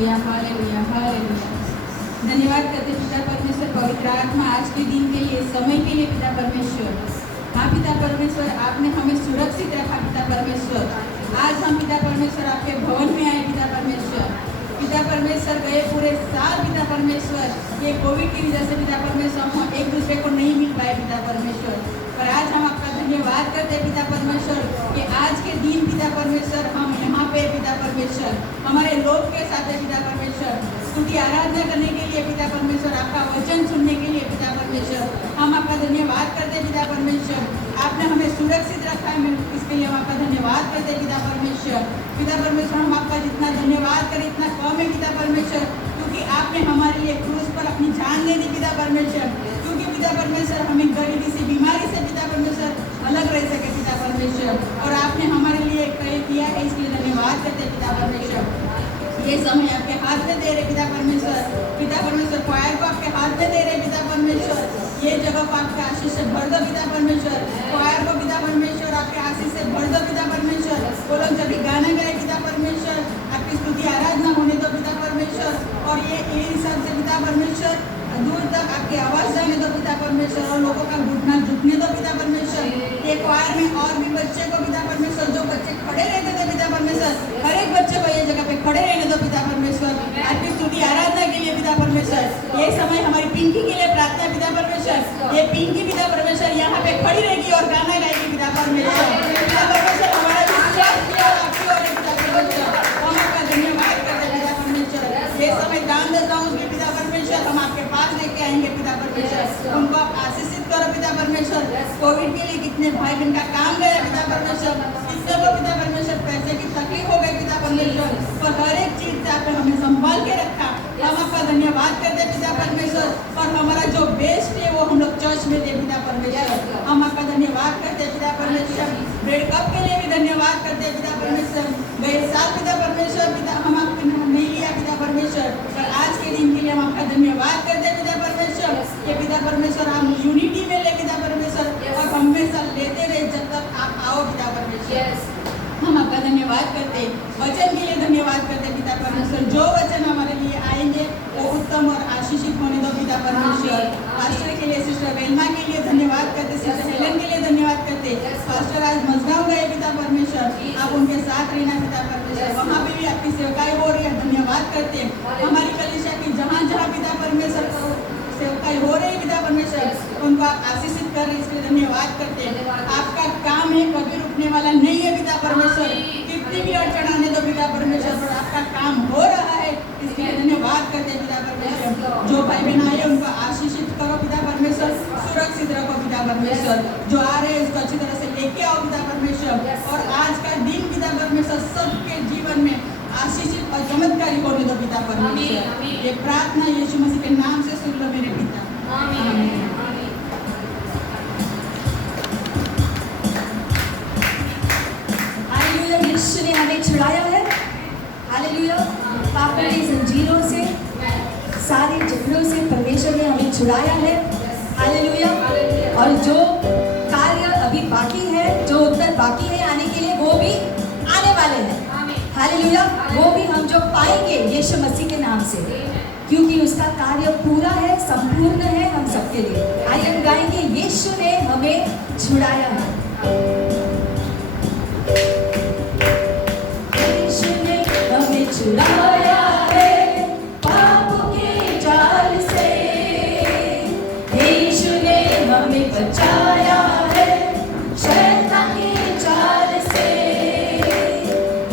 Hallelujah hallelujah hallelujah. धन्यवाद करते पिता परमेश्वर, पवित्र आत्मा, आज के दिन के लिए, समय के लिए पिता परमेश्वर। हाँ पिता परमेश्वर, आपने हमें सुरक्षित रखा पिता परमेश्वर। आज हम पिता परमेश्वर आपके भवन में आए पिता परमेश्वर। पिता परमेश्वर, गए पूरे साल पिता परमेश्वर ये कोविड की वजह से पिता परमेश्वर हम एक दूसरे को नहीं मिल पाए पिता परमेश्वर, पर आज हम आपका धन्यवाद करते हैं पिता परमेश्वर कि आज के दिन पिता परमेश्वर हम यहाँ पे पिता परमेश्वर हमारे लोग के साथ है पिता परमेश्वर, स्तुति आराधना करने के लिए पिता परमेश्वर, आपका वचन सुनने के लिए पिता परमेश्वर हम आपका धन्यवाद करते हैं पिता परमेश्वर। आपने हमें सुरक्षित रखा है, इसके लिए हम आपका धन्यवाद करते हैं पिता परमेश्वर। पिता परमेश्वर, हम आपका जितना धन्यवाद करें इतना कम है पिता परमेश्वर, क्योंकि आपने हमारे लिए क्रूस पर अपनी जान दे दी पिता परमेश्वर, क्योंकि पिता परमेश्वर हमें गरीबी से, बीमारी से पिता परमेश्वर अलग रह सके पिता परमेश्वर, और आपने हमारे लिए कई किया है, इसलिए धन्यवाद करते हैं पिता परमेश्वर। ये समय आपके हाथ में दे रहे पिता परमेश्वर, पिता परमेश्वर क्वायर को आपके हाथ में दे रहे पिता परमेश्वर, ये जगह को आपके आशीष से भर दो पिता परमेश्वर, क्वायर को पिता परमेश्वर आपके आशीष से भर दो पिता परमेश्वर, वो लोग जब भी गाना गाए पिता परमेश्वर आपकी स्तुति आराधना होने दो पिता परमेश्वर, और ये सब से पिता परमेश्वर दूर तक आपकी आवाज जाने दो पिता परमेश्वर, और लोगों का घुटना झुकने दो पिता परमेश्वर। ये क्वायर में और भी बच्चे को पिता परमेश्वर, जो बच्चे खड़े रहते थे पिता परमेश्वर, हर एक बच्चे को ये जगह पे खड़े रहने दो पिता परमेश्वर, आपकी स्तुति आराधना के लिए पिता परमेश्वर। ये समय हमारी पिंकी के लिए प्रार्थना पिता परमेश्वर, ये पिंकी पिता परमेश्वर यहाँ पे खड़ी रहेगी और गाना गाएगी पिता परमेश्वर। पिता परमेश्वर, हमारा विश्वास किया और आपकी ओर है पिता परमेश्वर, हम आपका धन्यवाद करते हैं पिता परमेश्वर। ये समय दान देता हूँ पिता परमेश्वर, हम आपके पास लेके आएंगे पिता परमेश्वर, उनको आप आशीषित करो पिता परमेश्वर। कोविड के लिए कितने भाई बहन का काम गया पिता परमेश्वर, कितने को पिता परमेश्वर पैसे की तकलीफ हो गई पिता परमेश्वर, पर हर एक चीज से आपने हमें संभाल के रखा, हम आपका धन्यवाद करते हैं पिता परमेश्वर। और हमारा जो बेस्ट है वो हम लोग चर्च में दे पिता परमेश्वर, हम आपका धन्यवाद करते हैं पिता परमेश्वर। ब्रेड कप के लिए भी धन्यवाद करते हैं पिता परमेश्वर, गए साल पिता परमेश्वर पिता हम आपने नहीं लिया पिता परमेश्वर, पर आज के दिन के लिए हम आपका धन्यवाद करते हैं पिता परमेश्वर। ये पिता परमेश्वर हम यूनिटी में ले पिता परमेश्वर, और हमेशा लेते रहे जब तक आप आओ पिता परमेश्वर। हम आपका धन्यवाद करते, वचन के लिए धन्यवाद करते पिता परमेश्वर, जो वचन हमारे लिए आएंगे वो उत्तम और आशीषित होने दो पिता परमेश्वर। पास्टर के लिए, सिस्टर वेल्मा के लिए धन्यवाद करते, सिस्टर हेलन के लिए धन्यवाद करते, पास्टर आज मजगांव गए पिता परमेश्वर, आप उनके साथ रहना पिता परमेश्वर, वहाँ पे भी आपकी सेवकाई हो रही है, धन्यवाद करते। हमारी कलीसिया की जहाँ जहाँ पिता परमेश्वर सेवकाई हो रही है पिता परमेश्वर, उनको आप आशीषित कर रहे, इसलिए धन्यवाद करते हैं। आपका काम है कभी रुकने वाला नहीं है पिता परमेश्वर, कितनी भी अड़चन आने दो पिता परमेश्वर, पर आपका काम हो रहा है, इसलिए धन्यवाद करते हैं पिता परमेश्वर। जो भाई बहन आए उनको आशीषित करो पिता परमेश्वर, सुरक्षित रखो पिता परमेश्वर, जो आ रहे हैं उसको अच्छी तरह से लेके आओ पिता परमेश्वर, और आज का दिन पिता परमेश्वर सबके जीवन में आशीषित और चमत्कारी होने दो पिता परमेश्वर। ये प्रार्थना यीशु मसीह के नाम से सुन लो मेरे पिता, आमीन। हालेलुया, यीशु ने हमें छुड़ाया है, हालेलुया, पापों की जंजीरों से, सारे जबड़ों से परमेश्वर ने हमें छुड़ाया है, हालेलुया। और जो कार्य अभी बाकी है, जो उत्तर बाकी है आने के लिए, वो भी आने वाले हैं, हालेलुया। वो भी हम जो पाएंगे यीशु मसीह के नाम से, क्योंकि उसका कार्य पूरा है, संपूर्ण है हम सबके लिए। आइए हम गाएंगे, यीशु ने हमें छुड़ाया है। यीशु ने हमें छुड़ाया है पापों के जाल से, यीशु ने हमें बचाया है शैतान के जाल से,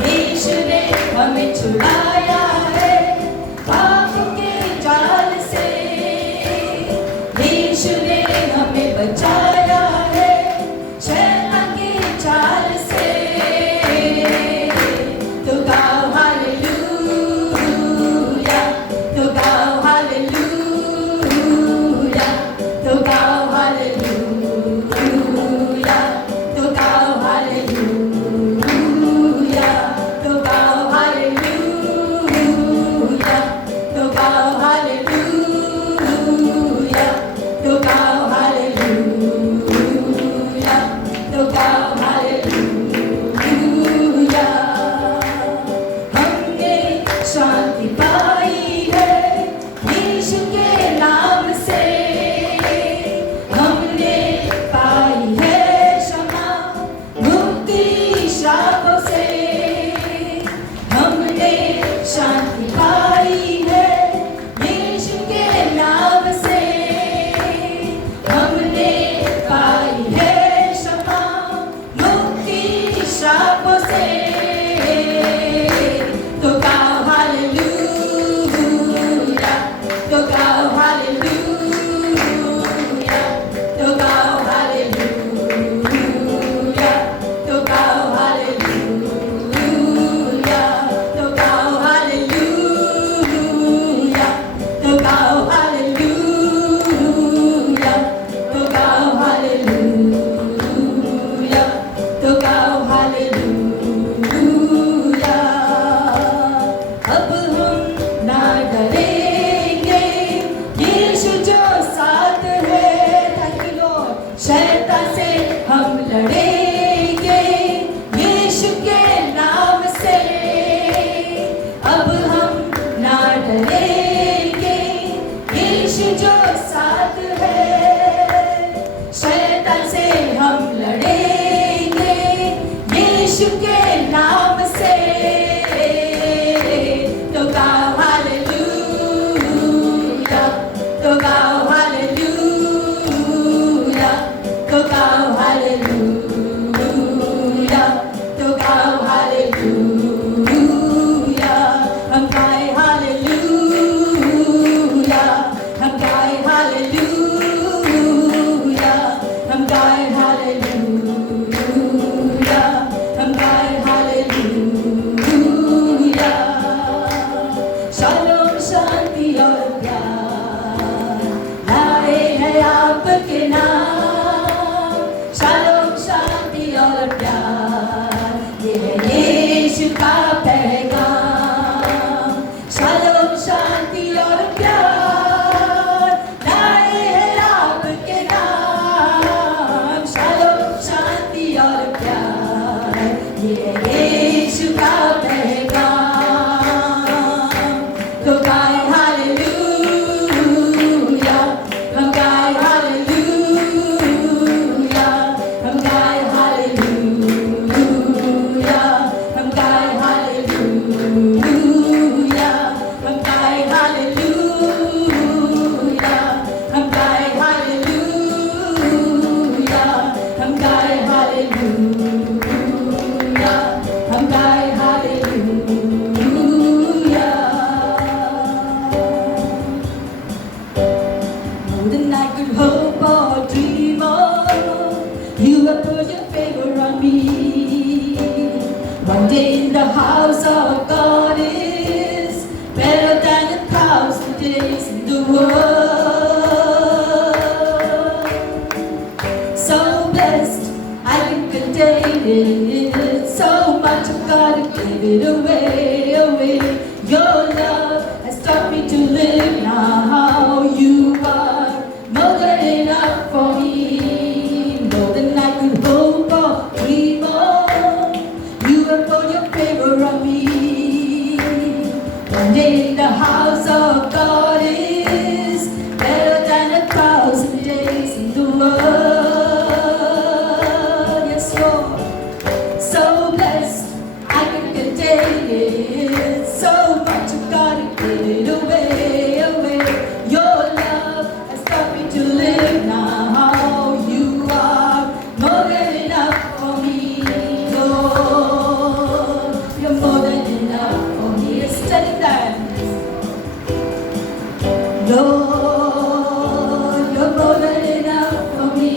यीशु ने हमें छुड़ाया है पापों के जाल से, यीशु ने हमें बचाया है शैतान के जाल से। तो गाओ हालेलुया, तो गाओ हालेलुया, तो गाओ हालेलुया, तो गाओ हालेलुया, तो गाओ हालेलुया, तो गाओ हालेलुया, तो गाओ हालेलुया, तो गाओ हालेलुया। हमने शांति पा हम ना डरेंगे, यीशु जो साथ है। Thank you Lord. शैतान से हम लड़ेंगे यीशु के नाम से, अब हम ना डरेंगे, यीशु जो साथ है। शैतान से हम लड़ेंगे यीशु के नाम से। तो गाओ हालेलुया, तो गाओ हालेलुया, तो गाओ हालेलुया, तो गाओ हालेलुया। हम गाए हालेलुया, हम गाए हालेलुया, हम गाए हालेलुया, हम गाए हालेलुया। शालोम शांति और प्यार लाए हैं आपके नाम। शालोम शांति और प्यार, ये है यीशु का पैगाम। शालोम शांति और प्यार लाए हैं आपके नाम। शालोम शांति और प्यार, ये है यीशु का पैगाम। तो गाए हालेलुया, हम गाए हालेलुया, हम गाए हालेलुया, हम गाए हालेलुया, हम गाए हालेलुया, हम गाए हालेलुया, हम गाए हालेलुया, हम गाए hallelujah. More than I could hope or dream of, you have put your favor on me. One day in the house of God is better than 1,000 days in the world. So blessed, I can contain it. So much I've got to give it away, away. Your love has taught me to live now. You are more than enough for me, more than I could hope or dream of. You have put your favor on me. One day in the house of God is better than 1,000 days in the world. Yes, Lord. So blessed, I can contain it. So much I've got to give it away, away. Your love has taught me to live now. You are more than enough for me, Lord. You're more than enough for me. Let's study that. Lord, you're more than enough for me.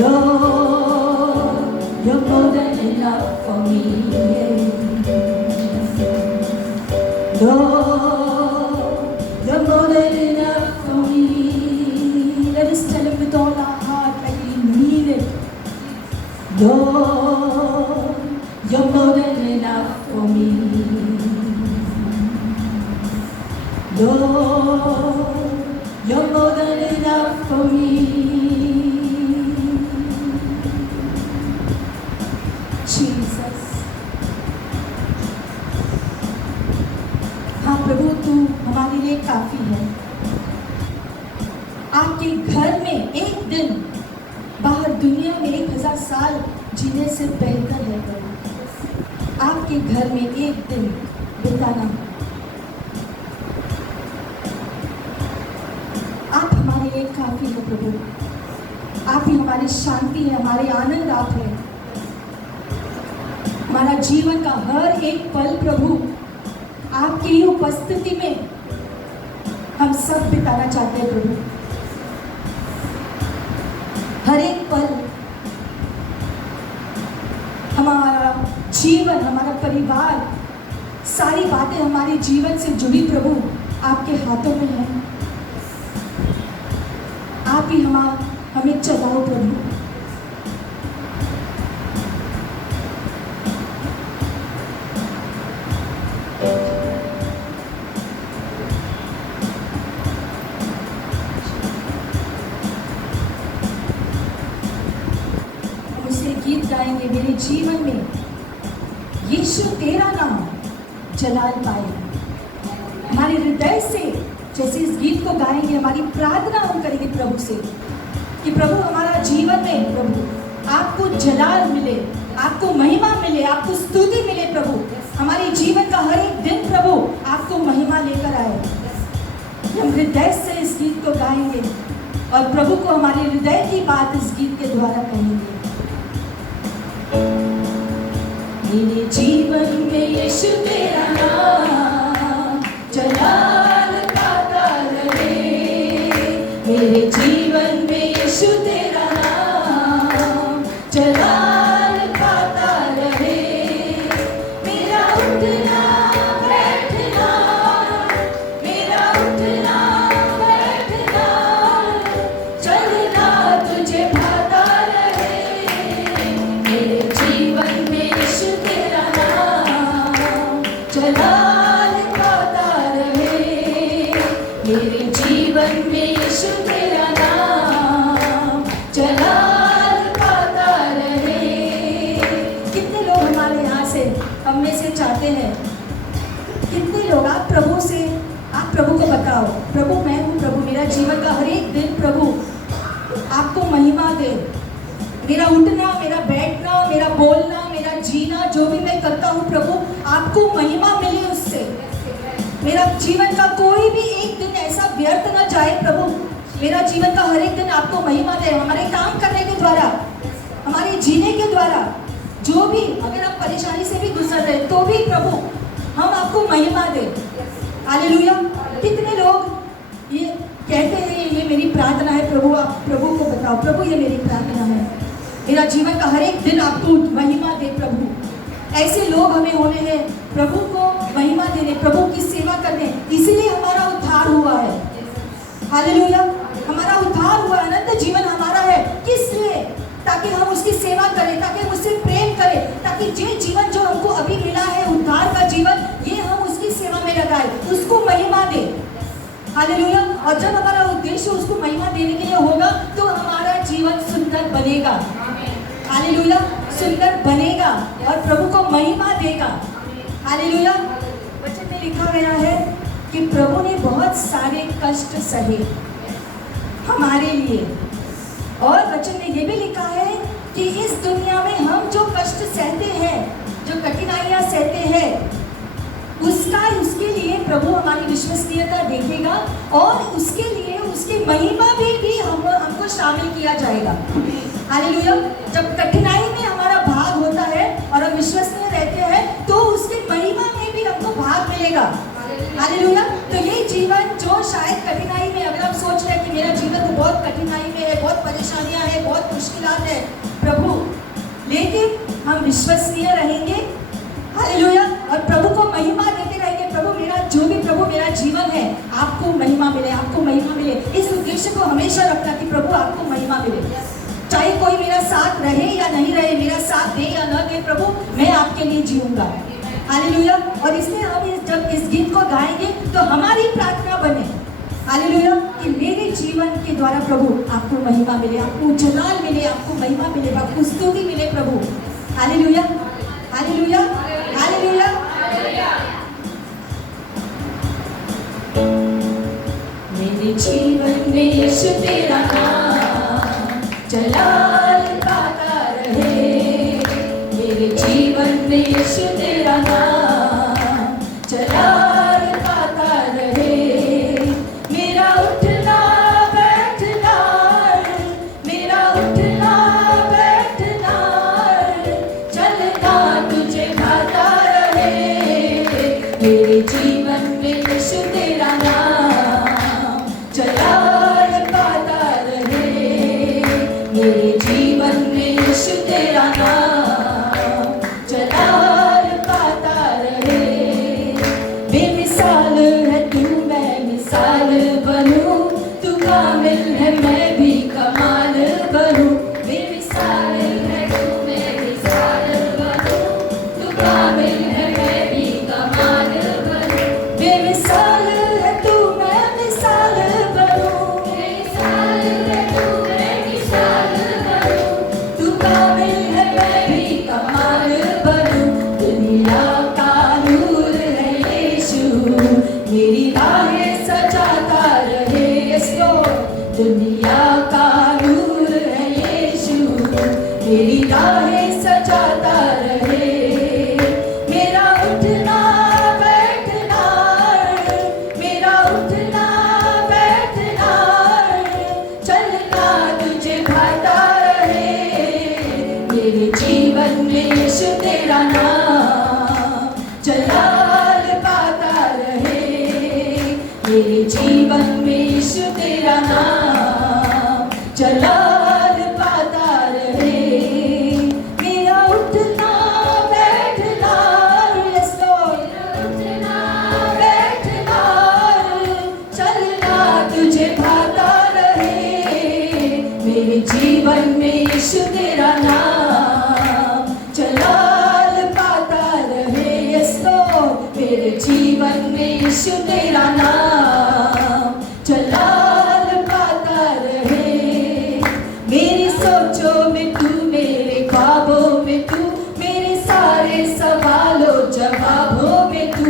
Lord, you're more than enough for me. Lord, you're more than enough for me. Let us tell him with all our heart like we mean it. Lord, you're more than enough for me. Lord, you're more than enough for me. Jesus. हाँ प्रभु, तू हमारे लिए काफी है। आपके घर में एक दिन, बाहर दुनिया में 1000 साल जीने से बेहतर है प्रभु। आपके घर में एक दिन बिताना, आप हमारे लिए काफी है प्रभु। आप ही हमारी शांति है, हमारे आनंद आप है। हमारा जीवन का हर एक पल प्रभु आपकी ही उपस्थिति में हम सब बिताना चाहते हैं प्रभु। हर एक पल, हमारा जीवन, हमारा परिवार, सारी बातें हमारे जीवन से जुड़ी प्रभु आपके हाथों में है। आप ही हमें चलाओ प्रभु। जलाल पाए। हमारे हृदय से जैसे इस गीत को गाएंगे, हमारी प्रार्थना हम करेंगे प्रभु से कि प्रभु हमारा जीवन में प्रभु आपको जलाल मिले, आपको महिमा मिले, आपको स्तुति मिले प्रभु। हमारे जीवन का हर एक दिन प्रभु आपको महिमा लेकर आए। हम हृदय से इस गीत को गाएंगे और प्रभु को हमारे हृदय की बात इस गीत के द्वारा कहेंगे। मेरे जीवन में यीशु तेरा नाम जलाल पाता रहे। मेरे जीवन में यीशु तेरा नाम जलाल पाता रहे। मेरा उठना बैठना, मेरा उठना बैठना, चलना तुझे भाता रहे। मेरे जीवन में यीशु तेरा नाम जलाल पाता रहे। मेरे जीवन में यीशु तेरा नाम जलाल पाता रहे। कितने लोग हमारे यहाँ से हम में से चाहते हैं, कितने लोग आप प्रभु को बताओ, प्रभु मैं हूँ, प्रभु मेरा जीवन का हर एक दिन प्रभु आपको महिमा दे। मेरा उठना, मेरा बैठना, मेरा बोलना, मेरा जीना, जो भी मैं करता हूँ प्रभु आपको महिमा मिले उससे। मेरा जीवन का कोई भी एक दिन ऐसा व्यर्थ न जाए प्रभु। मेरा जीवन का हर एक दिन आपको महिमा दे। हमारे काम करने के द्वारा, हमारे जीने के द्वारा, जो भी अगर आप परेशानी से भी गुजर रहे तो भी प्रभु हम आपको महिमा दे। हालेलुया। कितने लोग ये कहते हैं ये मेरी प्रार्थना है प्रभु, आप प्रभु को बताओ, प्रभु ये मेरी प्रार्थना है, मेरा जीवन का हर एक दिन आपको महिमा दे प्रभु। ऐसे लोग हमें होने हैं प्रभु को महिमा देने, प्रभु की सेवा करने। इसीलिए हमारा उद्धार हुआ है। हालेलुया। हमारा उद्धार हुआ, अनंत जीवन हमारा है। किस लिए? ताकि हम उसकी सेवा करें, ताकि हम उससे प्रेम करें, ताकि ये जीवन जो हमको अभी मिला है उद्धार का जीवन, ये हम उसकी सेवा में लगाए, उसको महिमा दे। हालेलुया। और जब हमारा उद्देश्य उसको महिमा देने के लिए होगा तो हमारा जीवन सुंदर बनेगा। हालेलुया। सुंदर बनेगा और प्रभु को महिमा देगा। हालेलुया। वचन में लिखा गया है कि प्रभु ने बहुत सारे कष्ट सहे हमारे लिए, और वचन में ये भी लिखा है कि इस दुनिया में हम जो कष्ट सहते हैं, जो कठिनाइयाँ सहते हैं, उसके लिए प्रभु हमारी विश्वसनीयता देखेगा और उसके लिए उसकी महिमा भी हमको शामिल किया जाएगा। हालेलुया। जब कठिनाई में हमारा भाग होता है और हम विश्वसनीय रहते हैं तो उसकी महिमा में भी हमको भाग मिलेगा। हालेलुया। तो ये जीवन जो शायद कठिनाई में, अगर हम सोच रहे हैं कि मेरा जीवन तो बहुत कठिनाई में है, बहुत परेशानियां हैं, बहुत मुश्किलात है प्रभु, लेकिन हम विश्वसनीय रहेंगे। हालेलुया। और प्रभु को महिमा देते रहेंगे। प्रभु मेरा जो भी प्रभु मेरा जीवन है आपको महिमा मिले, आपको महिमा मिले। इस उद्देश्य को हमेशा रखना कि प्रभु आपको महिमा मिले। चाहे कोई मेरा साथ रहे या नहीं रहे, मेरा साथ दे या न दे, प्रभु मैं आपके लिए जीऊंगा। हालेलुया। और इसलिए हम जब इस गीत को गाएंगे तो हमारी प्रार्थना बने, हालेलुया, कि मेरे जीवन के द्वारा प्रभु आपको महिमा मिले, आपको जलाल मिले, आपको महिमा मिले, आपको स्तुति मिले प्रभु। हालेलुया। हालेलुया। हालेलुया। मेरे जीवन में यीशु तेरा नाम जलाल पाता रहे। मेरे जीवन में यीशु तेरा नाम जलाल पाता रहे। मेरा उठना बैठना, मेरा उठना बैठना, चलना तुझे भाता रहे। मेरे जीवन में यीशु तेरा नाम जलाल पाता रहे। मेरे जीवन में यीशु तेरा नाम जलाल पाता रहे। बेमिसाल है तू, मैं मिसाल बनूं, तू कामिल है मैं भी कमाल बनूं। बेमिसाल है तू, मैं मिसाल बनूं, तू कामिल है मैं भी कमाल बनूं। बेमिसाल है तू, मैं मिसाल बनूं, बेमिसाल है तू, मैं मिसाल बनूं, तू कामिल है मैं भी कमाल बनूं। दुनिया का नूर है मेरे जीवन में यीशु तेरा नाम जलाल पाता रहे। मेरा उठना बैठना, yes Lord, उठना बैठना चलना तुझे भाता रहे। मेरे जीवन में यीशु तेरा नाम जलाल पाता रहे। yes Lord, मेरे जीवन में यीशु तेरा नाम जलाल पाता रहे। मेरी सोचों में तू, मेरे ख्वाबों में तू, मेरे सारे सवालों जवाबों में तू,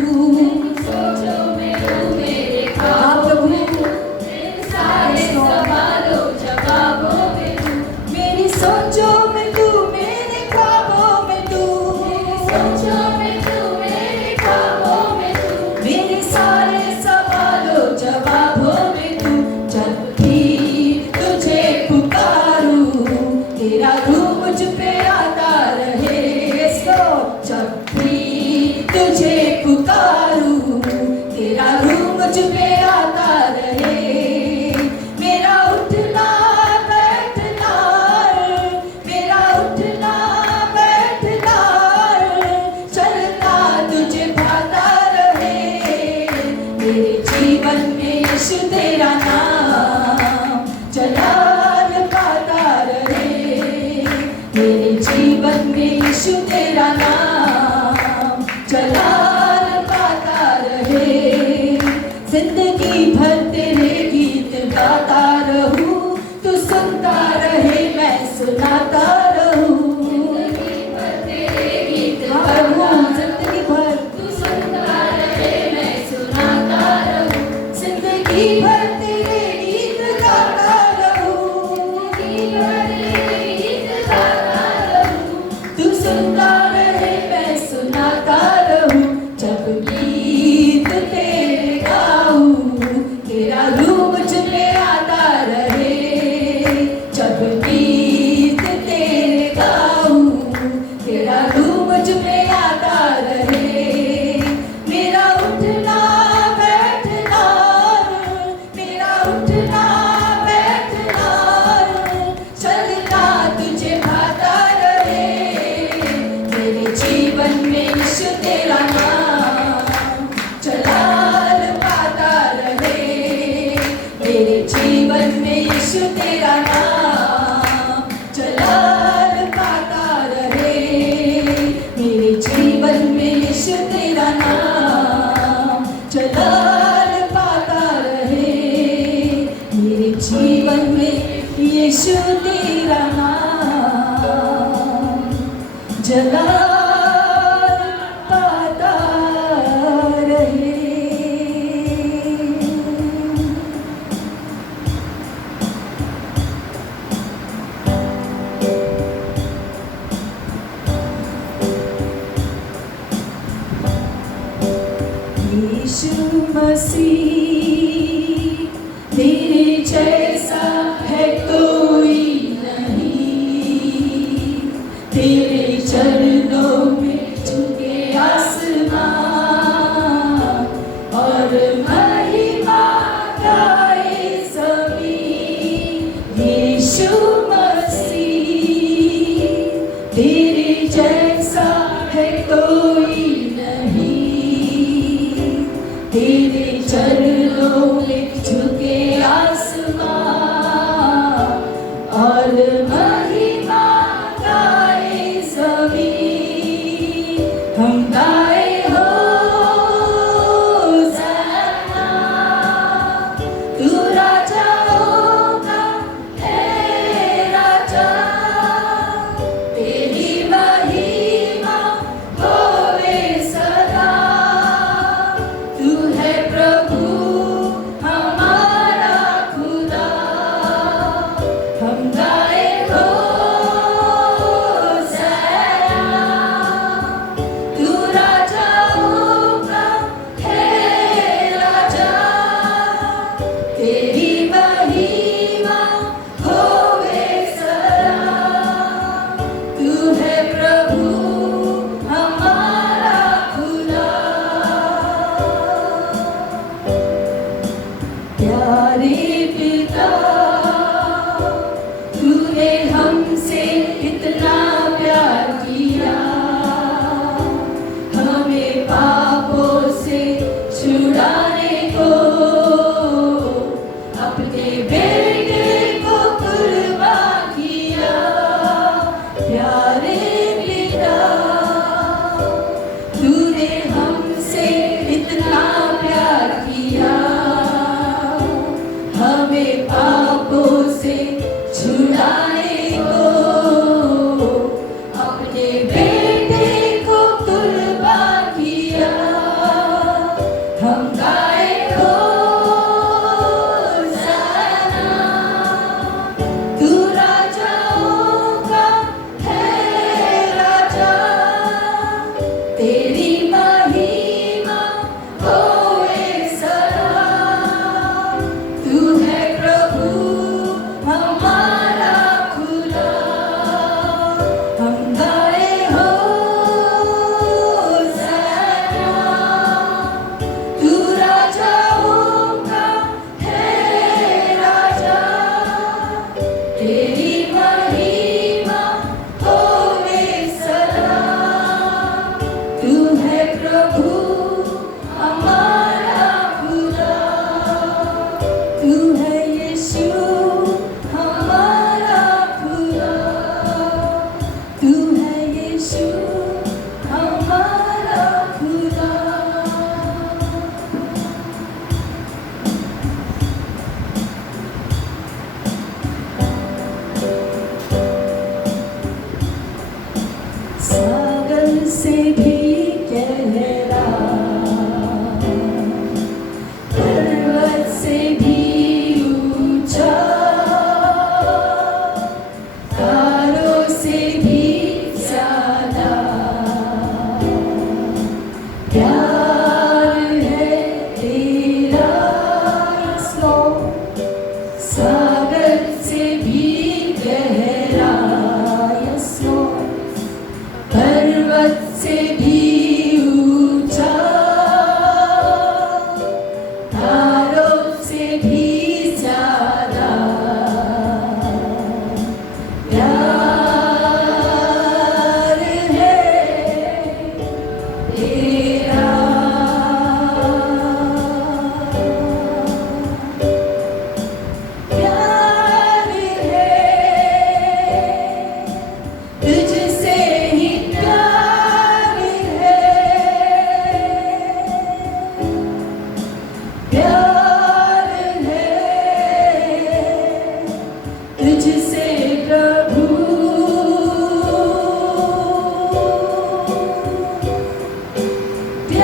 सोचों में तू, मेरे ख्वाबों में तू, मेरे सारे सवालों जवाबों में तू, मेरी सोचों में तू, मेरे ख्वाबों में तू, सोचों में तू, मेरे ख्वाबों में तू, मेरे सारे सवालों जवाबों में तू। जब भी तुझे पुकारूं तेरा रूह मुझ पे आता रहे। जब भी तुझे पुकारूं तेरा रूह मुझ पे आता रहे। मेरा उठना बैठना, मेरा उठना बैठना चलना तुझे भाता रहे। मेरे जीवन में यीशु तेरा नाम जलाल पाता रहे। मेरे जीवन में यीशु तेरा नाम जलाल पाता रहे। जिंदगी भर तेरे गीत गाता रहूं, तू सुनता रहे मैं सुनाता रहूं। जिंदगी भर तेरे गीत गाऊं, जिंदगी भर तू सुनता रहे मैं सुनाता रहूं। जिंदगी भर तेरे गीत गाता रहूं, जिंदगी भर तेरे गीत गाता रहूं, तू सुनता रहे मैं सुनाता रहूं। जब गीत तेरे गाऊं तेरा रूह मुझ पे आता रहे। जब गीत तेरे गाऊं तेरा रूह मुझ पे आता रहे। मेरा उठना बैठना, मेरा उठना बैठना चलना तुझे भाता रहे। मेरे जीवन में यीशु तेरा नाम जलाल पाता रहे। मेरे जीवन में यीशु तेरा नाम जलाल पाता रहे। मेरे जीवन में यीशु तेरा नाम जलाल पाता रहे। मेरे जीवन में यीशु तेरा नाम जलाल पाता रहे। यीशु मसीह तेरे जैसा है कोई नहीं। तेरे चरणों में झुके आसमान और महिमा गाए ज़मीन। यीशु मसीह तेरे जैसा है कोई नहीं। तेरे चरणों में झुके आसमान और महिमा गाए ज़मीन। हम गाए होशाना, तू राजाओं का है राजा। तेरी महिमा होवे सदा, तू है प्रभु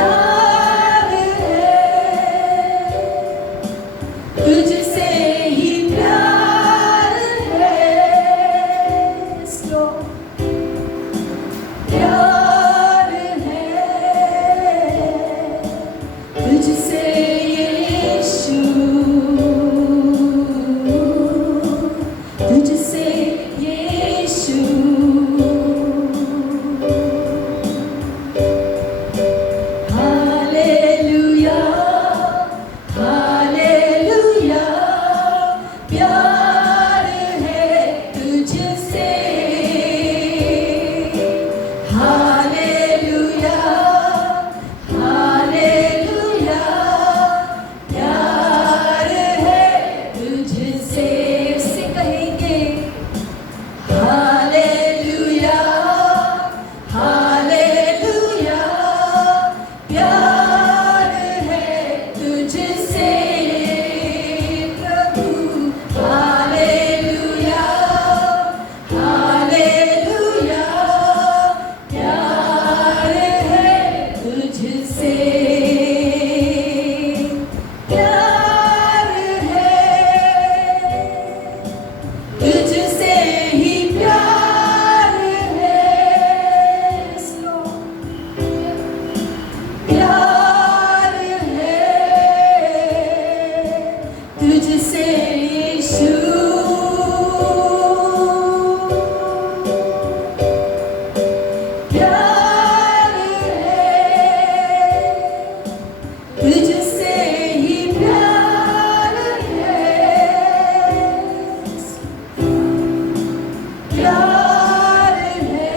प्यार है, तुझसे ही प्यार है, स्लो प्यार है, तुझसे यीशु, तुझसे यीशु। हालेलुया, हालेलुया, प्यार है तुझसे। हालेलुया, हालेलुया, प्यार है तुझसे। से कहेंगे हालेलुया, हालेलुया, प्यार है तुझसे प्रभु। हालेलुया, हालेलुया, प्यार है तुझसे। प्यार है, तुझसे ही प्यार है, स्लो प्यार है, तुझसे यीशु। प्यार है, तुझसे ही प्यार है, प्यार है,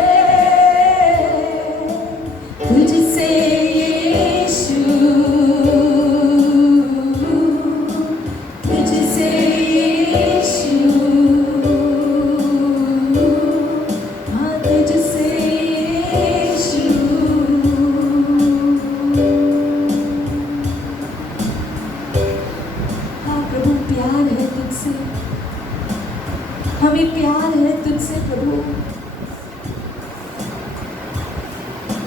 तुझसे यीशु, तुझसे यीशु, हाँ तुझसे यीशु। हाँ प्रभु, प्यार है तुझसे, हमें प्यार है तुझसे प्रभु,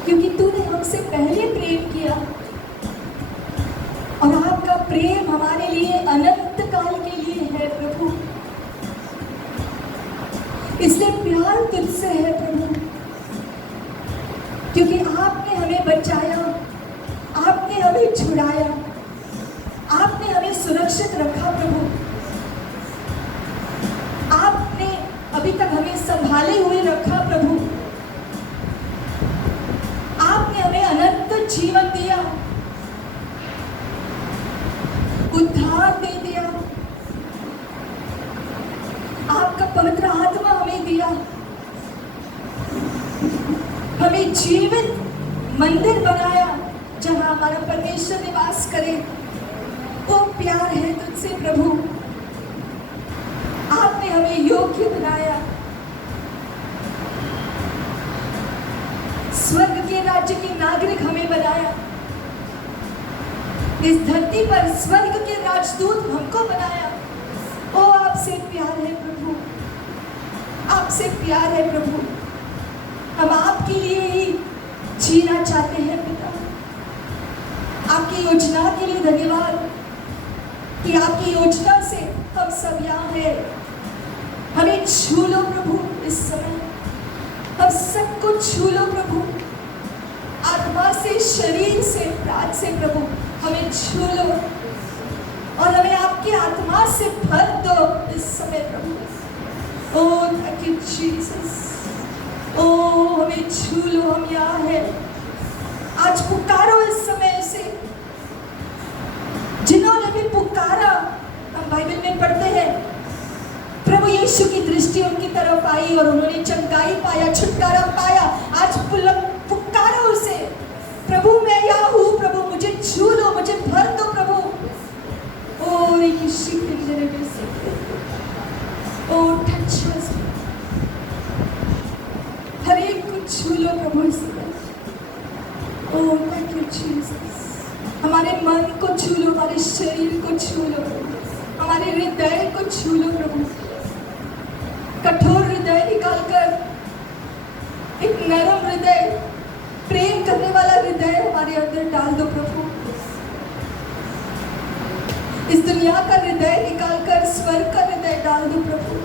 क्योंकि तूने हमसे पहले प्रेम किया और आपका प्रेम हमारे लिए अनंत काल के लिए है प्रभु। इसलिए प्यार तुझसे है प्रभु, क्योंकि आपने हमें बचाया, आपने हमें छुड़ाया, आपने हमें सुरक्षित रखा प्रभु। आपने अभी तक हमें संभाले हुए रखा प्रभु। आपने हमें अनंत जीवन दिया, उद्धार दे दिया, आपका पवित्र आत्मा हमें दिया, हमें जीवित मंदिर बनाया जहां हमारा परमेश्वर निवास करे। वो प्यार है तुझसे प्रभु। आपने हमें योग्य बनाया, स्वर्ग के राज्य के नागरिक हमें बनाया, इस धरती पर स्वर्ग के राजदूत हमको बनाया। ओ आपसे प्यार है प्रभु, आपसे प्यार है प्रभु। हम आपके लिए ही जीना चाहते हैं पिता। आपकी योजना के लिए धन्यवाद कि आपकी योजना से हम सब यहाँ हैं। हमें छू लो प्रभु इस समय, हम सबको छू लो प्रभु, आत्मा से, शरीर से, प्राण से प्रभु हमें छू लो और हमें आपकी आत्मा से भर दो इस समय प्रभु। ओ थैंक यू जीसस। ओ हमें छू लो, हम यहाँ हैं। आज पुकारो इस समय से, जिन्होंने भी पुकारा, हम बाइबल में पढ़ते हैं प्रभु यीशु की दृष्टि उनकी तरफ आई और उन्होंने चंगाई पाया, छुटकारा पाया। आज पुकारो उसे, प्रभु मैं यहाँ हूँ, प्रभु मुझे छू लो, मुझे भर दो प्रभु। ओ यीशु के जरिए से, ओ टच अस, हर एक को छू लो प्रभु इस समय। ओ थैंक यू जीसस। हमारे मन को छू लो, हमारे शरीर को छू लो, हमारे हृदय को छू लो प्रभु। कठोर हृदय निकालकर एक नरम हृदय, प्रेम करने वाला हृदय हमारे अंदर डाल दो प्रभु। इस दुनिया का हृदय निकालकर स्वर्ग का हृदय डाल दो प्रभु,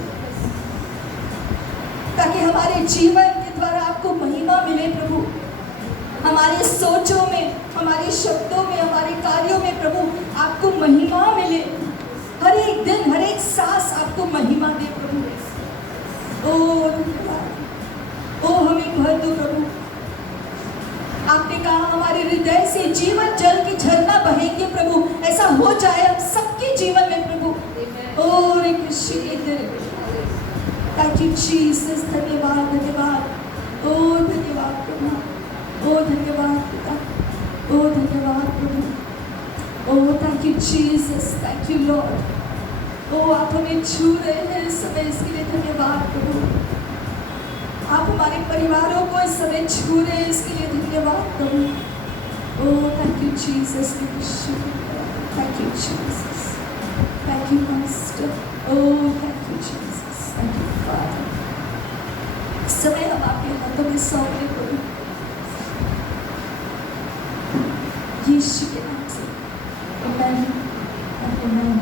ताकि हमारे जीवन के द्वारा आपको महिमा मिले प्रभु। हमारे सोचों में, हमारे शब्दों में, हमारे कार्यों में प्रभु आपको महिमा मिले। हर एक दिन, हर एक सांस आपको महिमा दे प्रभु। ओ धन्यवाद, ओ हमें भर दो प्रभु। आपने कहा हमारे हृदय से जीवन जल की झरना बहेंगे प्रभु। ऐसा हो जाए हम सबके जीवन में प्रभु। ओ रे कृष्ण, थैंक यू जीसस। धन्यवाद, धन्यवाद, ओ धन्यवाद प्रभु, ओ धन्यवाद पिता, ओ धन्यवाद प्रभु। ओ thank you Jesus, thank you Lord. ओ आप हमें छू रहे हैं इस समय, इसके लिए धन्यवाद प्रभु। आप हमारे परिवारों को इस समय छू रहे हैं, इसके लिए धन्यवाद प्रभु। ओ thank you Jesus, thank you Jesus, thank you master. ओ thank you Jesus, thank you father. इस समय हम आपके हाथों में सौंपे प्रभु, यीशु के नाम से। आमीन, आमीन।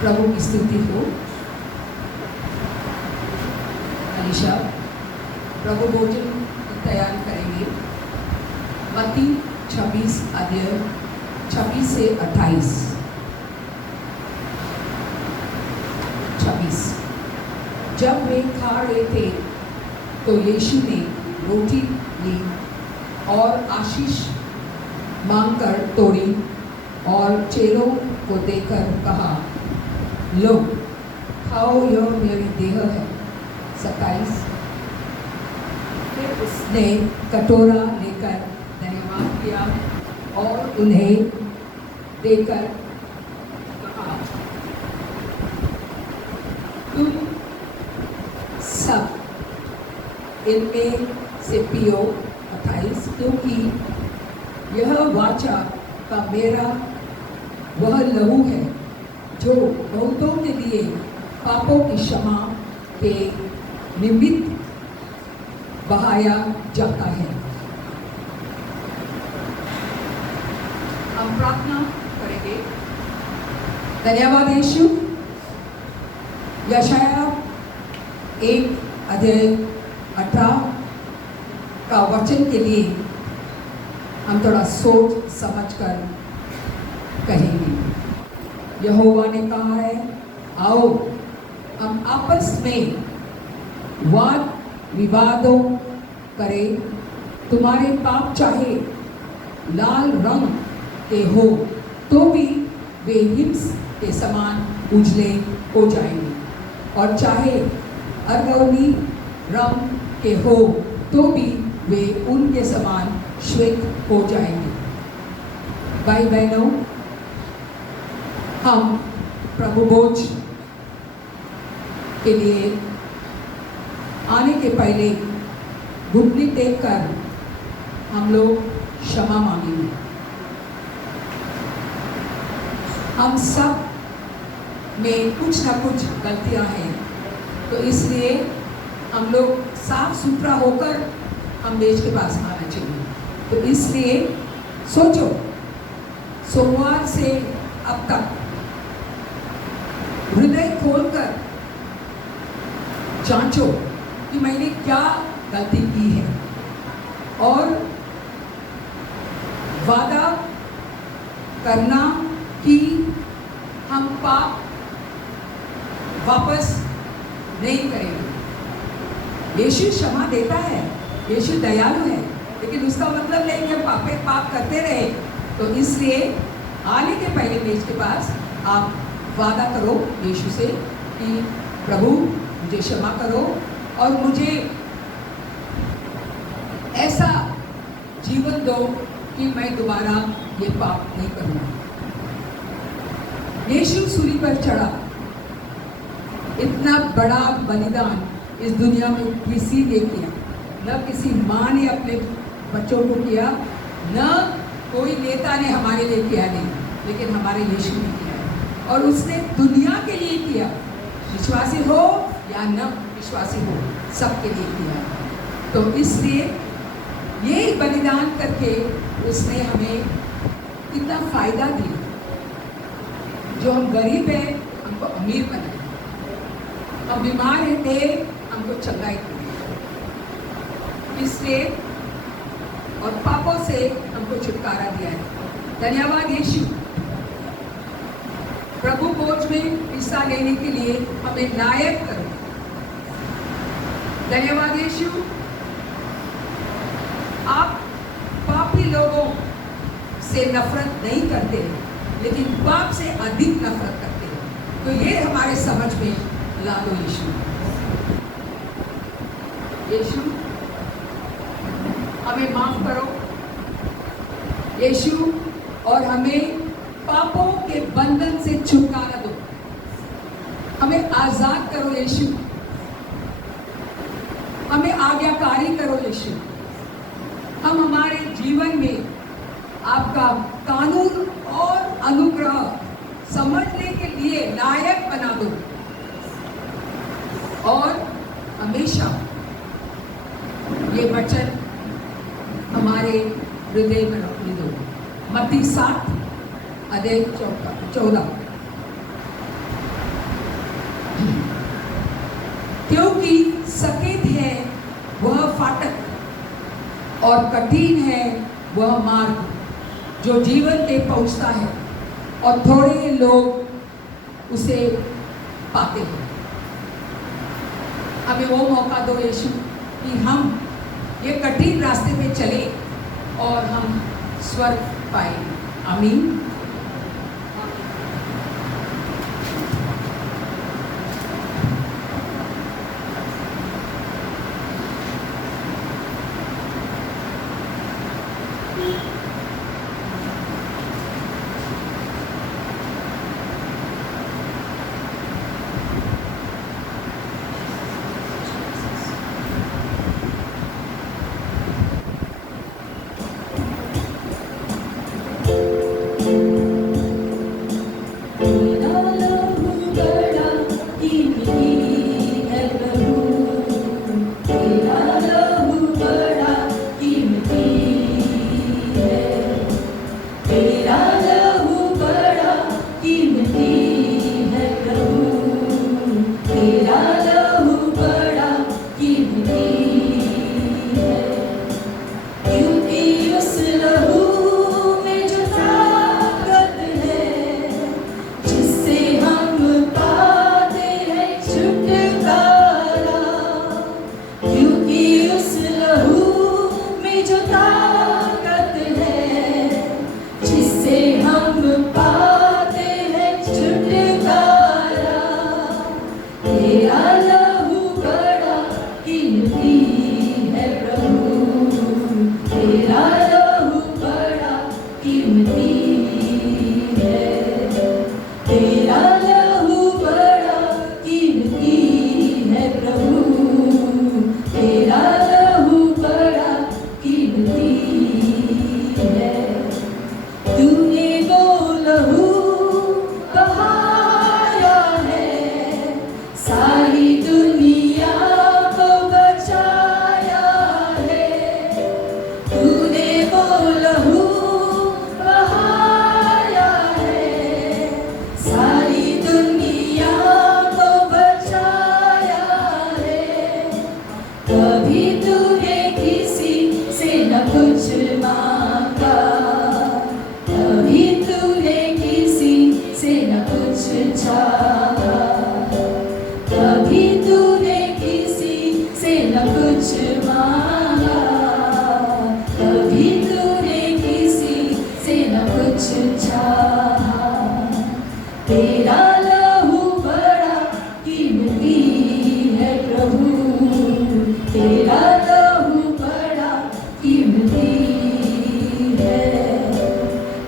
प्रभु की स्तुति हो। अलीशा प्रभु भोजन की तैयारी करेंगे। मत्ती 26 अध्याय 26 से 28। 26। जब वे खा रहे थे तो यीशु ने रोटी ली और आशीष मांगकर तोड़ी और चेलों को देकर कहा, लो खाओ, यह मेरी देह है। 27। फिर उसने कटोरा लेकर धन्यवाद किया और उन्हें देकर कहा, तुम सब इनमें से पियो। 28। क्योंकि यह वाचा का मेरा वह लहू है जो बहुतों के लिए पापों की क्षमा के निमित्त बहाया जाता है। हम प्रार्थना करेंगे। धन्यवाद यीशु। यशाया 1 अध्याय 18 का वचन के लिए हम थोड़ा सोच समझ कर कहेंगे। यहोवा ने कहा है, आओ हम आपस में वाद विवादों करें। तुम्हारे पाप चाहे लाल रंग के हो तो भी वे हिम्स के समान उजले हो जाएंगे, और चाहे अर्गौनी रंग के हो तो भी वे उनके समान श्वेत हो जाएंगे। भाई बहनों, हम प्रभु भोज के लिए आने के पहले घुटने टेक कर हम लोग क्षमा मांगेंगे। हम सब में कुछ ना कुछ गलतियां हैं, तो इसलिए हम लोग साफ सुथरा होकर हम मेज के पास आना चाहिए। तो इसलिए सोचो, सोमवार से अब तक हृदय खोलकर जांचो कि मैंने क्या गलती की है, और वादा करना कि हम पाप वापस नहीं करेंगे। यीशु क्षमा देता है, यीशु दयालु है, लेकिन उसका मतलब नहीं कि हम पाप करते रहे। तो इसलिए आने के पहले मेज के पास आप वादा करो यीशु से कि प्रभु मुझे क्षमा करो और मुझे ऐसा जीवन दो कि मैं दोबारा ये पाप नहीं करूँगा। यीशु सूली पर चढ़ा। इतना बड़ा बलिदान इस दुनिया में किसी ने किया, न किसी माँ ने अपने बच्चों को किया, न कोई नेता ने हमारे लिए किया नहीं, लेकिन हमारे यीशु ने किया है। और उसने दुनिया के लिए किया, विश्वासी हो या न विश्वासी हो, सबके लिए किया है। तो इसलिए ये बलिदान करके उसने हमें कितना फायदा दिया। जो हम गरीब हैं हमको अमीर बनाए, हम बीमार थे हमको चंगाई दी, इसलिए और पापों से हमको छुटकारा दिया है। धन्यवाद यीशु। प्रभु भोज में हिस्सा लेने के लिए हमें लायक करो। धन्यवाद यीशु। आप पापी लोगों से नफरत नहीं करते, लेकिन पाप से अधिक नफरत करते हैं। तो ये हमारे समझ में ला दो यीशु। यीशु हमें माफ करो यीशु, और हमें पापों के बंधन से छुटकारा दो। हमें आजाद करो यीशु, हमें आज्ञाकारी करो यीशु। हम हमारे जीवन में आपका कानून और अनुग्रह समझने के लिए लायक बना दो, और हमेशा ये वचन हमारे हृदय में रखने दो। मत्ती 7 अध्याय 14। क्योंकि सकेत है वह फाटक और कठिन है वह मार्ग जो जीवन के पहुंचता है, और थोड़े लोग उसे पाते हैं। हमें वो मौका दो यीशु कि हम ये कठिन रास्ते पे चले और हम स्वर्ग पाए। आमीन।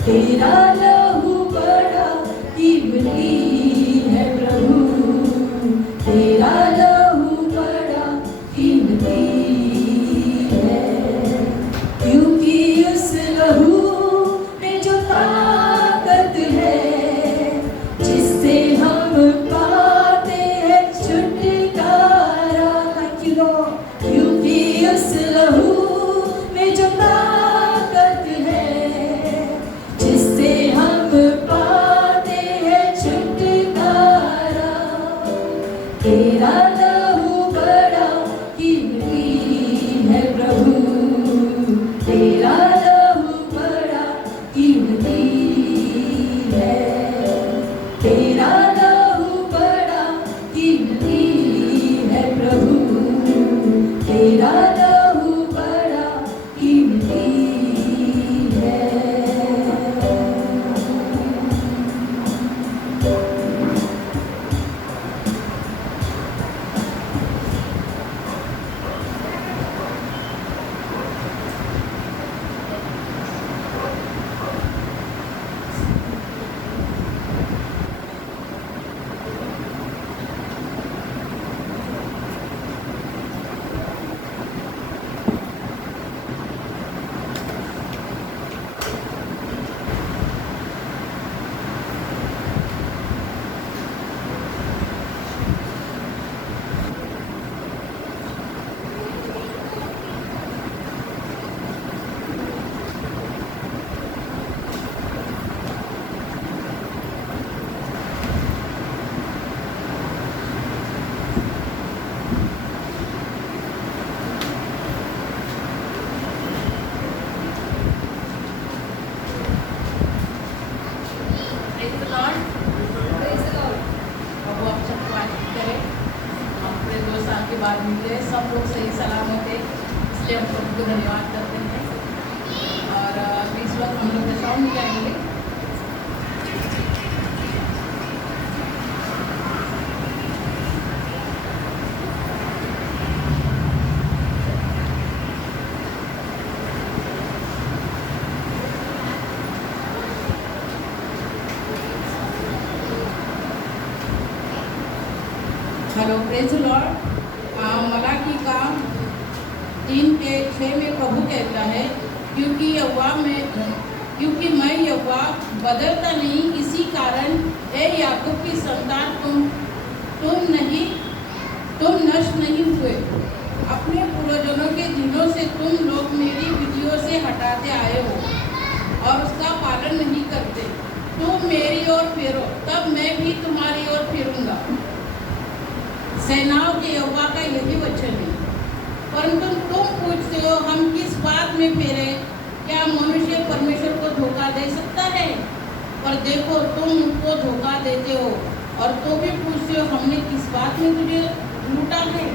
तेरा लहू बड़ा कीमती तेरा लहू बड़ा कीमती है, क्योंकि उस लहू में जो ताकत है, जिससे हम पाते हैं छुटकारा। थैंक यू लॉर्ड, क्योंकि उस लहू में जो ताकत है, जिससे हम पाते हैं छुटकारा। तेरा लहू बड़ा कीमती है प्रभु, तेरा लहू बड़ा कीमती है, तेरा लहू बड़ा कीमती है प्रभु, तेरा लहू बड़ा कीमती है। Praise the Lord. प्रभु आप सबको आशीष करे। हम पूरे 2 साल के बाद मिले, सब लोग सही सलामत है, इसलिए हम प्रभु को धन्यवाद करते हैं। और इस वक्त हम लोग दशाओं में जाएंगे। Hello, praise the Lord. Malachi का 3:6 में प्रभु कहता है, क्योंकि मैं यहोवा बदलता नहीं, इसी कारण ए याकूब की संतान तुम नष्ट नहीं हुए। अपने पूर्वजों के दिनों से तुम लोग मेरी विधियों से हटाते आए हो और उसका पालन नहीं करते। तुम मेरी ओर फिरो, तब मैं भी तुम्हारी ओर फिरूंगा। सेनाओं के यहोवा का यही वचन है। परंतु तुम पूछते हो, हम किस बात में फेरे? क्या मनुष्य परमेश्वर को धोखा दे सकता है? पर देखो, तुम उनको धोखा देते हो और तो भी पूछते हो, हमने किस बात में तुझे लूटा है?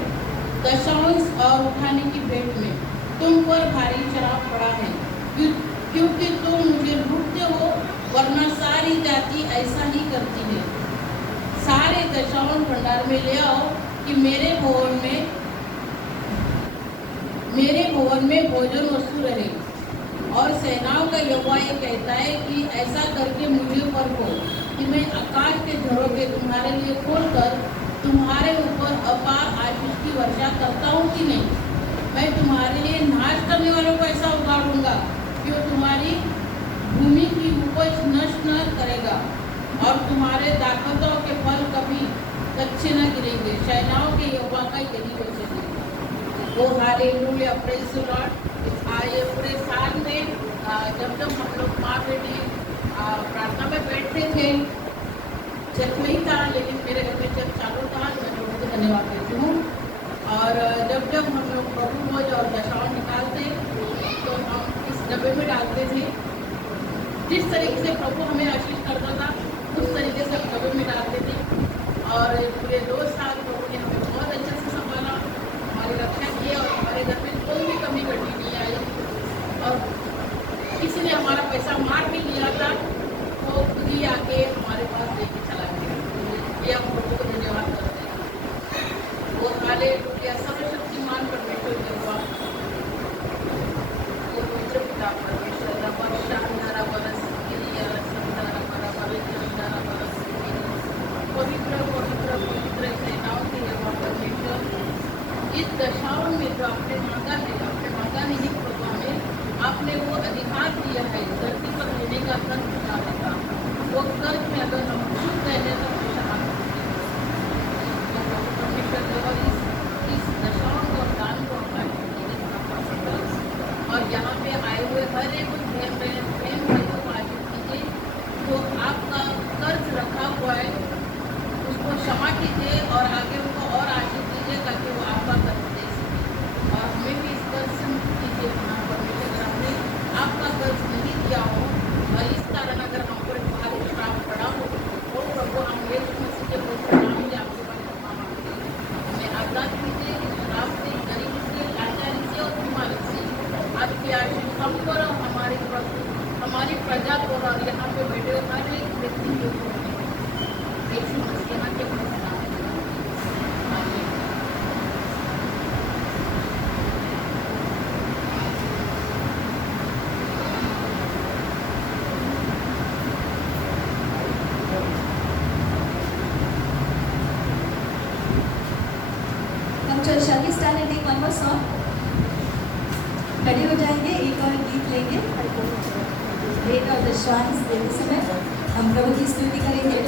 दशांश और उठाने की भेंट में तुम पर भारी शराब पड़ा है, क्योंकि तुम मुझे लूटते हो, वरना सारी जाति ऐसा ही करती है। सारे दशांश भंडार में ले आओ कि मेरे भवन में भोजन वस्तु रहे। और सेनाओं का यहोवा ये कहता है कि ऐसा करके मुझे परखो कि मैं आकाश के झरोखे तुम्हारे लिए खोलकर तुम्हारे ऊपर अपार आशीष की वर्षा करता हूँ कि नहीं। मैं तुम्हारे लिए नाश करने वालों को ऐसा उगाड़ूंगा कि वो तुम्हारी भूमि की उपज नष्ट न करेगा और तुम्हारे दाखलताओं के फल कभी कच्चे न गिरेंगे। सेनाओं के यहोवा का यही वचन है। वो हालेलुया, प्रेज़ द लॉर्ड। ये पूरे साल में जब हम लोग माँ बेटी प्रार्थना में बैठते थे, चर्च में ही था, लेकिन मेरे घर में चर्च चालू था, मैं प्रभु को धन्यवाद देती हूँ। और जब हम लोग प्रभु भोज और दशाओं निकालते तो हम इस डब्बे में डालते थे। जिस तरीके से प्रभु हमें आशीष करता था, उस तरीके से हम डब्बे में डालते थे। और पूरे 2 साल प्रभु ने हमें बहुत अच्छे से संभाला, हमारी रक्षा की और हमारे घर में कोई भी कमी घटी नहीं आई। और किसी ने हमारा पैसा मार भी लिया था, वो खुद ही आके हमारे पास लेके चला गया। ये हम प्रभु को धन्यवाद करते हैं। वो हालेलुया, सर्वशक्तिमान परमेश्वर यहोवा, वो पवित्र पिता परमेश्वर, रबर शानदार बरस किरिया संदार बरा बरस शानदार बरस, पवित्र पवित्र पवित्र सेनाओं के इस दशाओं में जो आपने मांगा नहीं प्रभु हमें आपने वो अधिकार दिया है धरती पर रहने का कर्ज चुकाने का। वो कर्ज में अगर हम चूक गए हैं तो परमेश्वर और इस दशाओं को दान को और यहाँ पे आए हुए हर एक बहन भाइयों को आशीष कीजिए। जो आपका कर्ज रखा हुआ है उसको क्षमा कीजिए और आगे उनको और आशीष दीजिए ताकि वो आपका कर्ज दे सके। और हमें भी इस कर्ज से मुक्त कीजिए परमेश्वर। अगर हमने आपका कर्ज नहीं दिया हो और इस कारण अगर हम पर भारी श्राप पड़ा हो तो प्रभु हम यीशु मसीह के नाम में आपके पास क्षमा मांगते हैं। हमें आज़ाद कीजिए इस श्राप से, गरीबी से, लाचारी से और बीमारी से। आपकी आशीष हम पर और हमारी प्रजा को और यहाँ पे बैठे हुए हर एक व्यक्ति के ऊपर यीशु मसीह के नाम में। आमीन। हम चल shall we stand and take one more song? खड़े हो जाएंगे, एक और गीत लेंगे। वेट और विश्वास देते समय हम प्रभु की स्तुति करेंगे।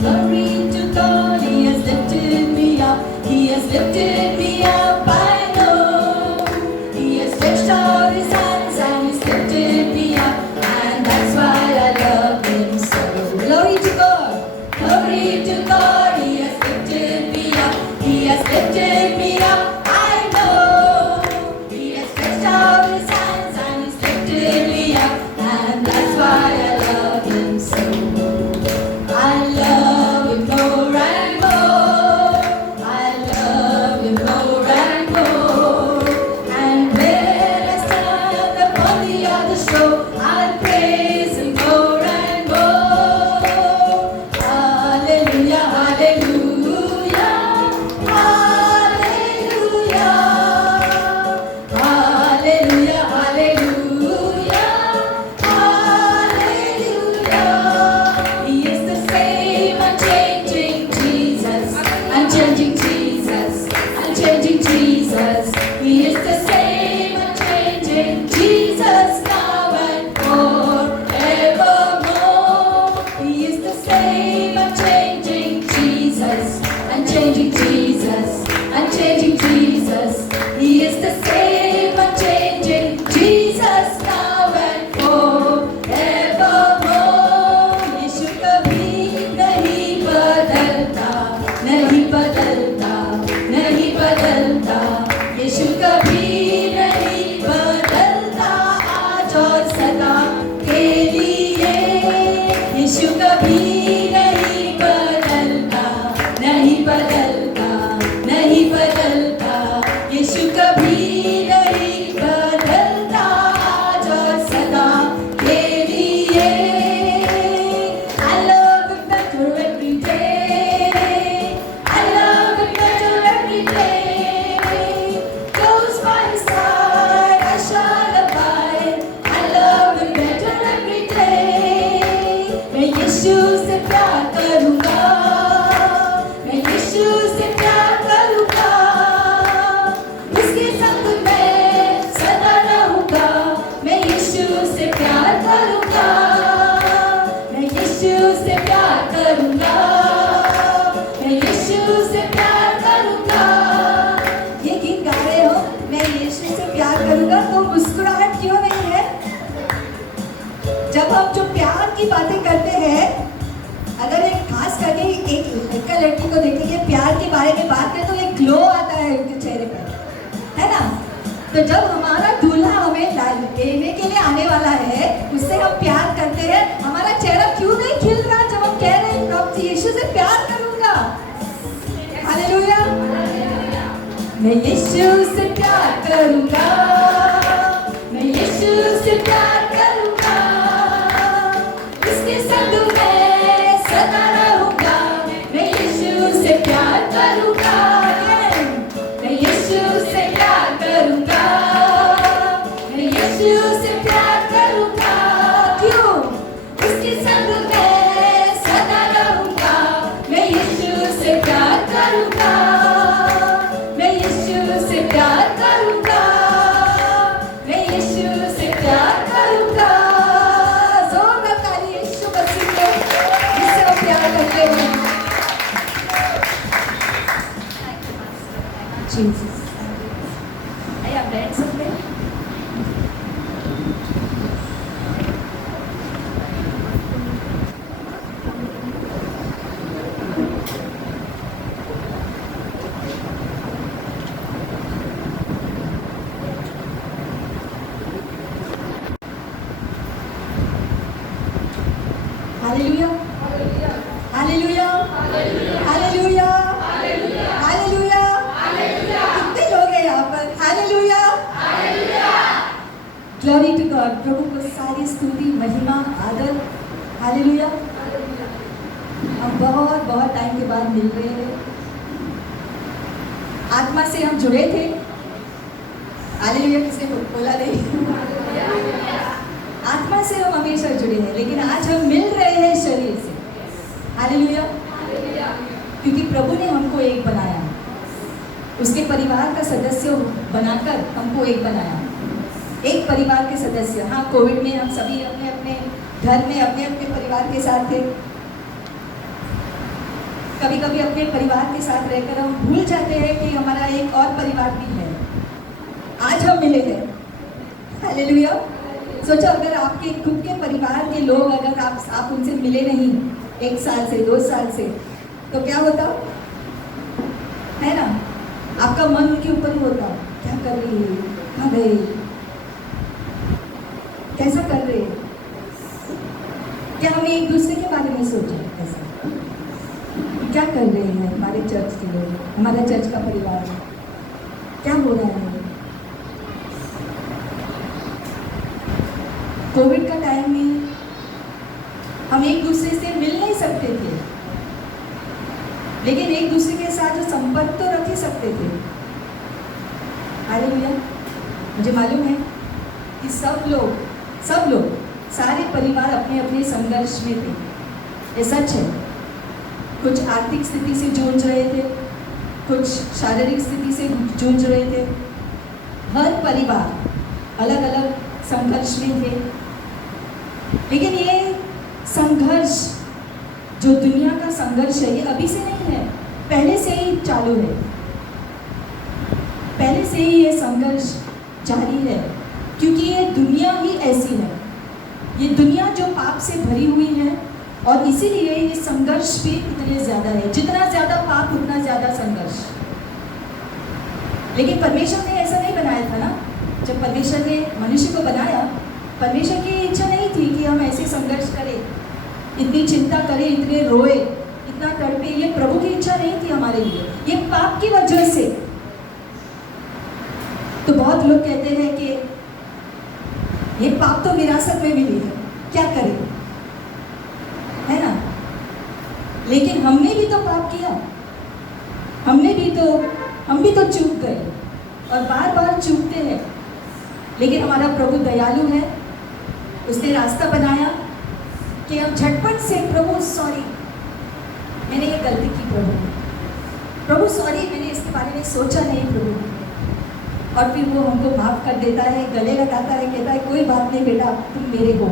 Glory to God, He has lifted me up. He has lifted me up, I know. He has stretched out His hands and He's lifted me up, and that's why I love Him so. Glory to God, glory to God. He has lifted me up. He has lifted me up, I know. He has stretched out His hands and He's lifted me up, and that's why I love Him so. I love Him more and more. I love Him more and more. And when I stand upon the other shore, I'll praise Him more and more. Hallelujah, hallelujah, hallelujah, hallelujah, hallelujah, hallelujah. He is the same unchanging Jesus, unchanging Jesus, unchanging Jesus. He is the same unchanging Jesus now and forevermore. He is the same unchanging Jesus, unchanging Jesus, unchanging Jesus. He is the same unchanging Jesus now and forevermore. यीशु कभी नहीं बदलता, नहीं बदलता, नहीं बदलता। यीशु कभी नहीं बदलता, आज और सदा के लिए। यीशु कभी नहीं बदलता, नहीं बदलता, नहीं बदलता। यीशु कभी नहीं बदलता, आज और सदा के लिए। I love Him better every day. I love Him better every day. Close by His side, I shall abide. I love Him better every day. मैं यीशु से प्यार करूँगा, मैं यीशु से प्यार करूँगा। उसके संग मैं सदा रहूँगा। मैं यीशु से प्यार करूँगा, मैं यीशु से प्यार करूँगा, मैं यीशु से प्यार करूँगा। ये गीत गा रहे हो, मैं यीशु से प्यार करूँगा, तो मुस्कुराहट क्यों नहीं है? जब हम जो प्यार की बातें करते हैं, अगर एक खास करके एक लड़का लड़की को देखेंगे प्यार के बारे में बात करें तो एक ग्लो आता है उनके चेहरे पर, है ना? तो जब हमारा दूल्हा हमें लेने के लिए आने वाला है, उससे हम प्यार करते हैं, हमारा चेहरा क्यों नहीं खिल रहा जब हम कह रहे हैं प्रभु यीशु से प्यार करूंगा? हालेलुया। मैं यीशु से प्यार करूंगा, मैं यीशु से प्यार करूंगा। उसके संग मैं सदा रहूंगा। मैं यीशु से प्यार करूंगा, मैं यीशु से प्यार करूंगा, मैं यीशु से प्यार करूंगा। क्यों? उसके संग मैं सदा रहूंगा। जीसस। आइए आप बैठ सकते हैं। Hallelujah, hallelujah, hallelujah, hallelujah. कितने लोग हैं यहाँ पर? Hallelujah, glory to God. प्रभु को सारी स्तुति, महिमा, आदर। हालेलुया। हम बहुत बहुत टाइम के बाद मिल रहे हैं। आत्मा से हम जुड़े थे। हालेलुया, किसने बोला नहीं? आत्मा से हम हमेशा जुड़े हैं, लेकिन आज हम मिल रहे हैं शरीर से। हालेलुया, क्योंकि प्रभु ने हमको एक बनाया, उसके परिवार का सदस्य बनाकर हमको एक बनाया, एक परिवार के सदस्य। हाँ, कोविड में हम सभी अपने अपने घर में अपने अपने परिवार के साथ थे। कभी कभी अपने परिवार के साथ रहकर हम भूल जाते हैं कि हमारा एक और परिवार भी है। आज हम मिले हैं। हालेलुया। सोचो, अगर आपके खुद के परिवार के लोग, अगर आप उनसे मिले नहीं 1 साल से 2 साल से, तो क्या होता है ना? आपका मन उनके ऊपर ही होता। क्या कर रही है, कहाँ गए, कैसा कर रहे हैं? क्या हमें एक दूसरे के बारे में सोचा ऐसा? क्या कर रहे हैं हमारे चर्च के लोग, हमारा चर्च का परिवार, क्या हो रहा है? कोविड का टाइम में हम एक दूसरे से मिल नहीं सकते थे, लेकिन एक दूसरे के साथ जो संपर्क तो रख ही सकते थे। हालेलुया। मुझे मालूम है कि सब लोग सारे परिवार अपने अपने संघर्ष में थे। ये सच है। कुछ आर्थिक स्थिति से जूझ रहे थे, कुछ शारीरिक स्थिति से जूझ रहे थे। हर परिवार अलग अलग संघर्ष में थे, लेकिन ये संघर्ष जो दुनिया का संघर्ष है, ये अभी से नहीं है, पहले से ही चालू है। पहले से ही ये संघर्ष जारी है, क्योंकि ये दुनिया ही ऐसी है। ये दुनिया जो पाप से भरी हुई है, और इसीलिए ये संघर्ष भी इतने ज़्यादा है। जितना ज़्यादा पाप, उतना ज़्यादा संघर्ष। लेकिन परमेश्वर ने ऐसा नहीं बनाया था ना। जब परमेश्वर ने मनुष्य को बनाया, परमेश्वर की इच्छा नहीं थी कि हम ऐसे संघर्ष करें, इतनी चिंता करें, इतने रोए, इतना तड़पे। ये प्रभु की इच्छा नहीं थी हमारे लिए। ये पाप की वजह से। तो बहुत लोग कहते हैं कि ये पाप तो विरासत में मिली है, क्या करें, है ना? लेकिन हमने भी तो पाप किया, हम भी तो चूक गए, और बार बार चूकते हैं। लेकिन हमारा प्रभु दयालु है। उसने रास्ता बनाया कि हम झटपट से, प्रभु सॉरी, मैंने ये गलती की, प्रभु सॉरी, मैंने इसके बारे में सोचा नहीं प्रभु। और फिर वो हमको माफ़ कर देता है, गले लगाता है, कहता है कोई बात नहीं बेटा, तुम मेरे हो।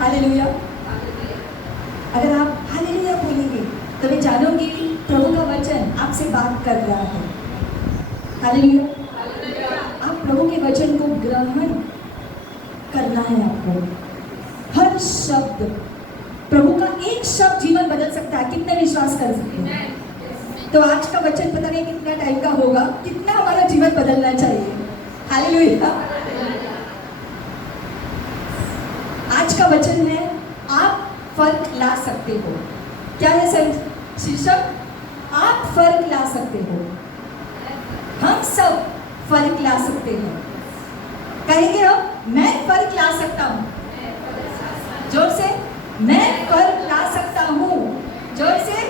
हालेलुया। अगर आप हालेलुया बोलेंगे तो मैं जानूंगी प्रभु का वचन आपसे बात कर रहा है। हालेलुया। आप प्रभु के वचन को ग्रहण करना है आपको। हर शब्द, प्रभु का एक शब्द जीवन बदल सकता है। कितने विश्वास कर सकते हैं? तो आज का वचन पता नहीं कितना टाइम का होगा, कितना हमारा जीवन बदलना चाहिए। हालेलुया। आज का वचन है, आप फर्क ला सकते हो। क्या है सर शीर्षक? आप फर्क ला सकते हो। हम सब फर्क ला सकते हैं। कहेंगे हम, मैं फर्क ला सकता हूँ। जोर से, मैं फर्क ला सकता हूँ। जोर से,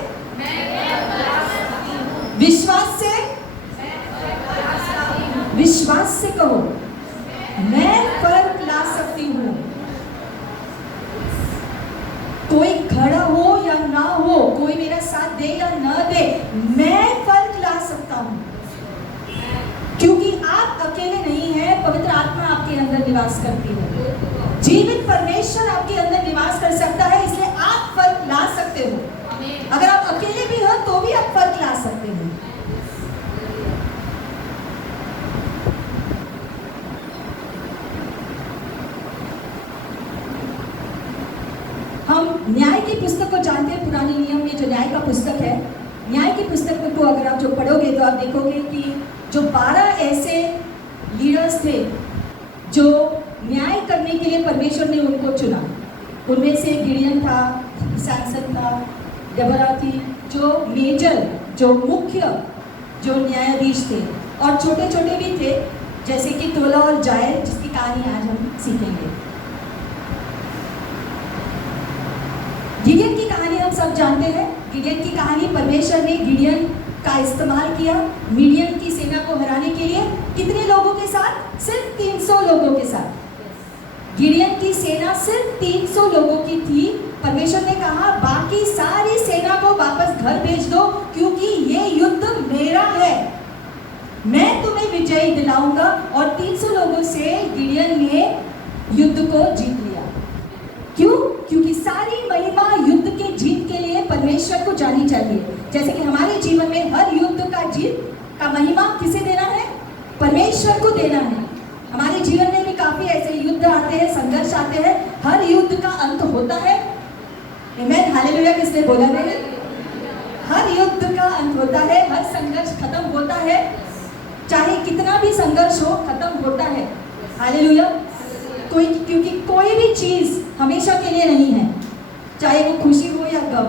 विश्वास से कहो, मैं फर्क ला सकती हूँ। कोई खड़ा हो या ना हो, कोई मेरा साथ दे या ना दे, मैं फर्क ला सकता हूँ। क्योंकि आप अकेले नहीं हैं, पवित्र आत्मा आपके अंदर निवास करती है। जीवित परमेश्वर आपके अंदर निवास कर सकता है, इसलिए आप फर्क ला सकते हो। अगर आप अकेले भी हो तो भी आप फर्क ला सकते हो। न्याय की पुस्तक को जानते हैं, पुराने नियम में जो न्याय का पुस्तक है, न्याय की पुस्तक में को अगर आप जो पढ़ोगे तो आप देखोगे कि जो 12 ऐसे लीडर्स थे जो न्याय करने के लिए परमेश्वर ने उनको चुना। उनमें से गिडियन था, सैमसन था, डेबोरा थी, जो मेजर, जो मुख्य, जो न्यायाधीश थे, और छोटे छोटे भी थे जैसे कि तोला और जायल, जिसकी कहानी आज हम सीखेंगे। गिडियन की कहानी हम सब जानते हैं। गिडियन की कहानी, परमेश्वर ने गिडियन का इस्तेमाल किया मीडियन की सेना को हराने के लिए। कितने लोगों के साथ? सिर्फ 300 लोगों के साथ। गिडियन की सेना सिर्फ 300 लोगों की थी। परमेश्वर ने कहा बाकी सारी सेना को वापस घर भेज दो, क्योंकि ये युद्ध मेरा है, मैं तुम्हें विजय दिलाऊंगा। और 300 लोगों से गिडियन ने युद्ध को जीत लिया। क्यों? क्योंकि सारी महिमा युद्ध के जीत के लिए परमेश्वर को जानी चाहिए। जैसे कि हमारे जीवन में हर युद्ध का जीत का महिमा किसे देना है? परमेश्वर को देना है। हमारे जीवन में भी काफी ऐसे युद्ध आते हैं, संघर्ष आते हैं। हर युद्ध का अंत होता है। आमीन, हालेलुया। किसने बोला नहीं? हर युद्ध का अंत होता है, हर संघर्ष खत्म होता है। चाहे कितना भी संघर्ष हो, खत्म होता है। हालेलुया। क्योंकि कोई भी चीज हमेशा के लिए नहीं है, चाहे वो खुशी हो या गम,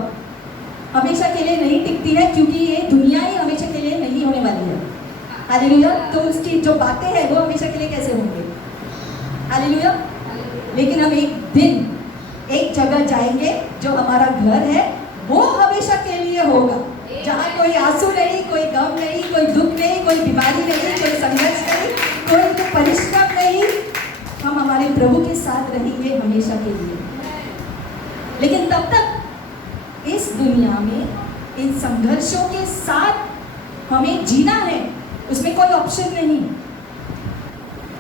हमेशा के लिए नहीं टिकती है, क्योंकि ये दुनिया ही हमेशा के लिए नहीं होने वाली है। हालेलुया। तो उसकी जो बातें हैं वो हमेशा के लिए कैसे होंगे? हालेलुया। लेकिन हम एक दिन एक जगह जाएंगे जो हमारा घर है, वो हमेशा के लिए होगा, जहाँ कोई आंसू नहीं, कोई गम नहीं, कोई दुख नहीं, कोई बीमारी नहीं, कोई संघर्ष नहीं, कोई परिश्रम नहीं। हम हमारे प्रभु के साथ रहेंगे हमेशा के लिए। लेकिन तब तक इस दुनिया में इन संघर्षों के साथ हमें जीना है, उसमें कोई ऑप्शन नहीं।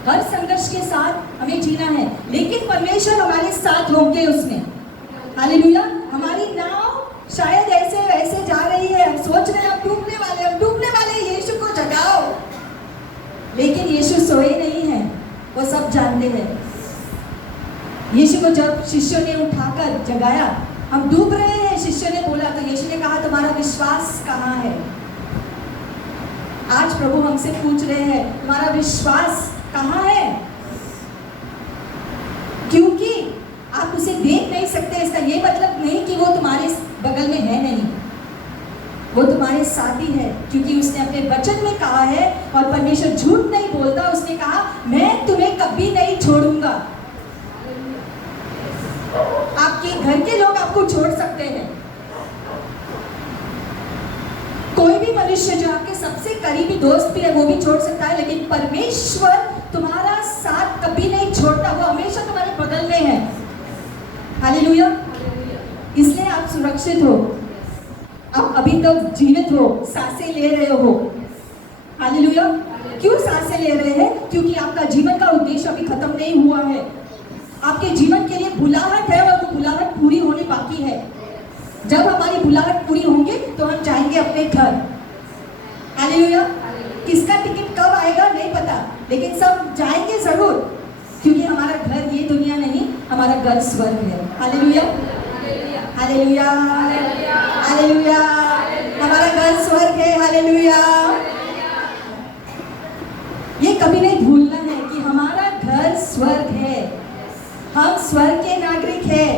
हर संघर्ष के साथ हमें जीना है, लेकिन परमेश्वर हमारे साथ होंगे उसमें। हालेलुया। हमारी नाव शायद ऐसे वैसे जा रही है, हम सोच रहे हैं हम डूबने वाले, यीशु को जगाओ। लेकिन यीशु सोए नहीं है, वो सब जानते हैं। यीशु को जब शिष्यों ने उठाकर जगाया, हम डूब रहे हैं, शिष्यों ने बोला, तो यीशु ने कहा तुम्हारा विश्वास कहाँ है? आज प्रभु हमसे पूछ रहे हैं तुम्हारा विश्वास कहाँ है? क्योंकि आप उसे देख नहीं सकते, इसका ये मतलब नहीं कि वो तुम्हारे बगल में है, नहीं, वो तुम्हारे साथ ही है, क्योंकि उसने अपने वचन में कहा है, और परमेश्वर झूठ नहीं बोलता। उसने कहा मैं तुम्हें कभी नहीं छोड़ूंगा। आपके घर के लोग आपको छोड़ सकते हैं, कोई भी मनुष्य जो आपके सबसे करीबी दोस्त भी है वो भी छोड़ सकता है, लेकिन परमेश्वर तुम्हारा साथ कभी नहीं छोड़ता, वो हमेशा तुम्हारे बगल में है। हालेलुया। इसलिए आप सुरक्षित हो, आप अभी तक जीवित हो, सांसें ले रहे हो। हालेलुया। क्यों सांसें ले रहे हैं? क्योंकि आपका जीवन का उद्देश्य अभी खत्म नहीं हुआ है। आपके जीवन के लिए बुलाहट है, और वो बुलाहट पूरी होनी बाकी है। जब हमारी बुलाहट पूरी होंगी तो हम जाएंगे अपने घर। हालेलुया। किसका टिकट कब आएगा नहीं पता, लेकिन सब जाएंगे जरूर, क्योंकि हमारा घर ये दुनिया नहीं, हमारा घर स्वर्ग है। Hallelujah, hallelujah, hallelujah. हमारा घर स्वर्ग है। हालेलुया। ये कभी नहीं भूलना है कि हमारा घर स्वर्ग है, हम स्वर्ग के नागरिक हैं।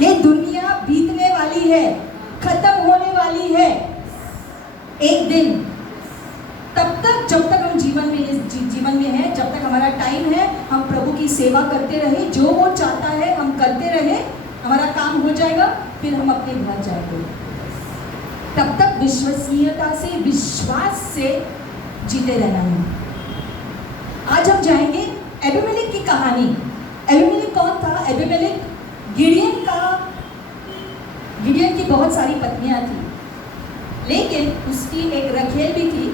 ये दुनिया बीतने वाली है, खत्म होने वाली है एक दिन। तब तक जब तक हम जीवन में हैं, जब तक हमारा टाइम है, हम प्रभु की सेवा करते रहे, जो वो चाहता है हम करते रहे, हमारा काम हो जाएगा, फिर हम अपने घर जाएंगे। तब तक विश्वसनीयता से, विश्वास से जीते रहना है। आज हम जाएंगे अबीमेलेक की कहानी। अबीमेलेक कौन था? अबीमेलेक गिडियन की बहुत सारी पत्नियां थी, लेकिन उसकी एक रखेल भी थी,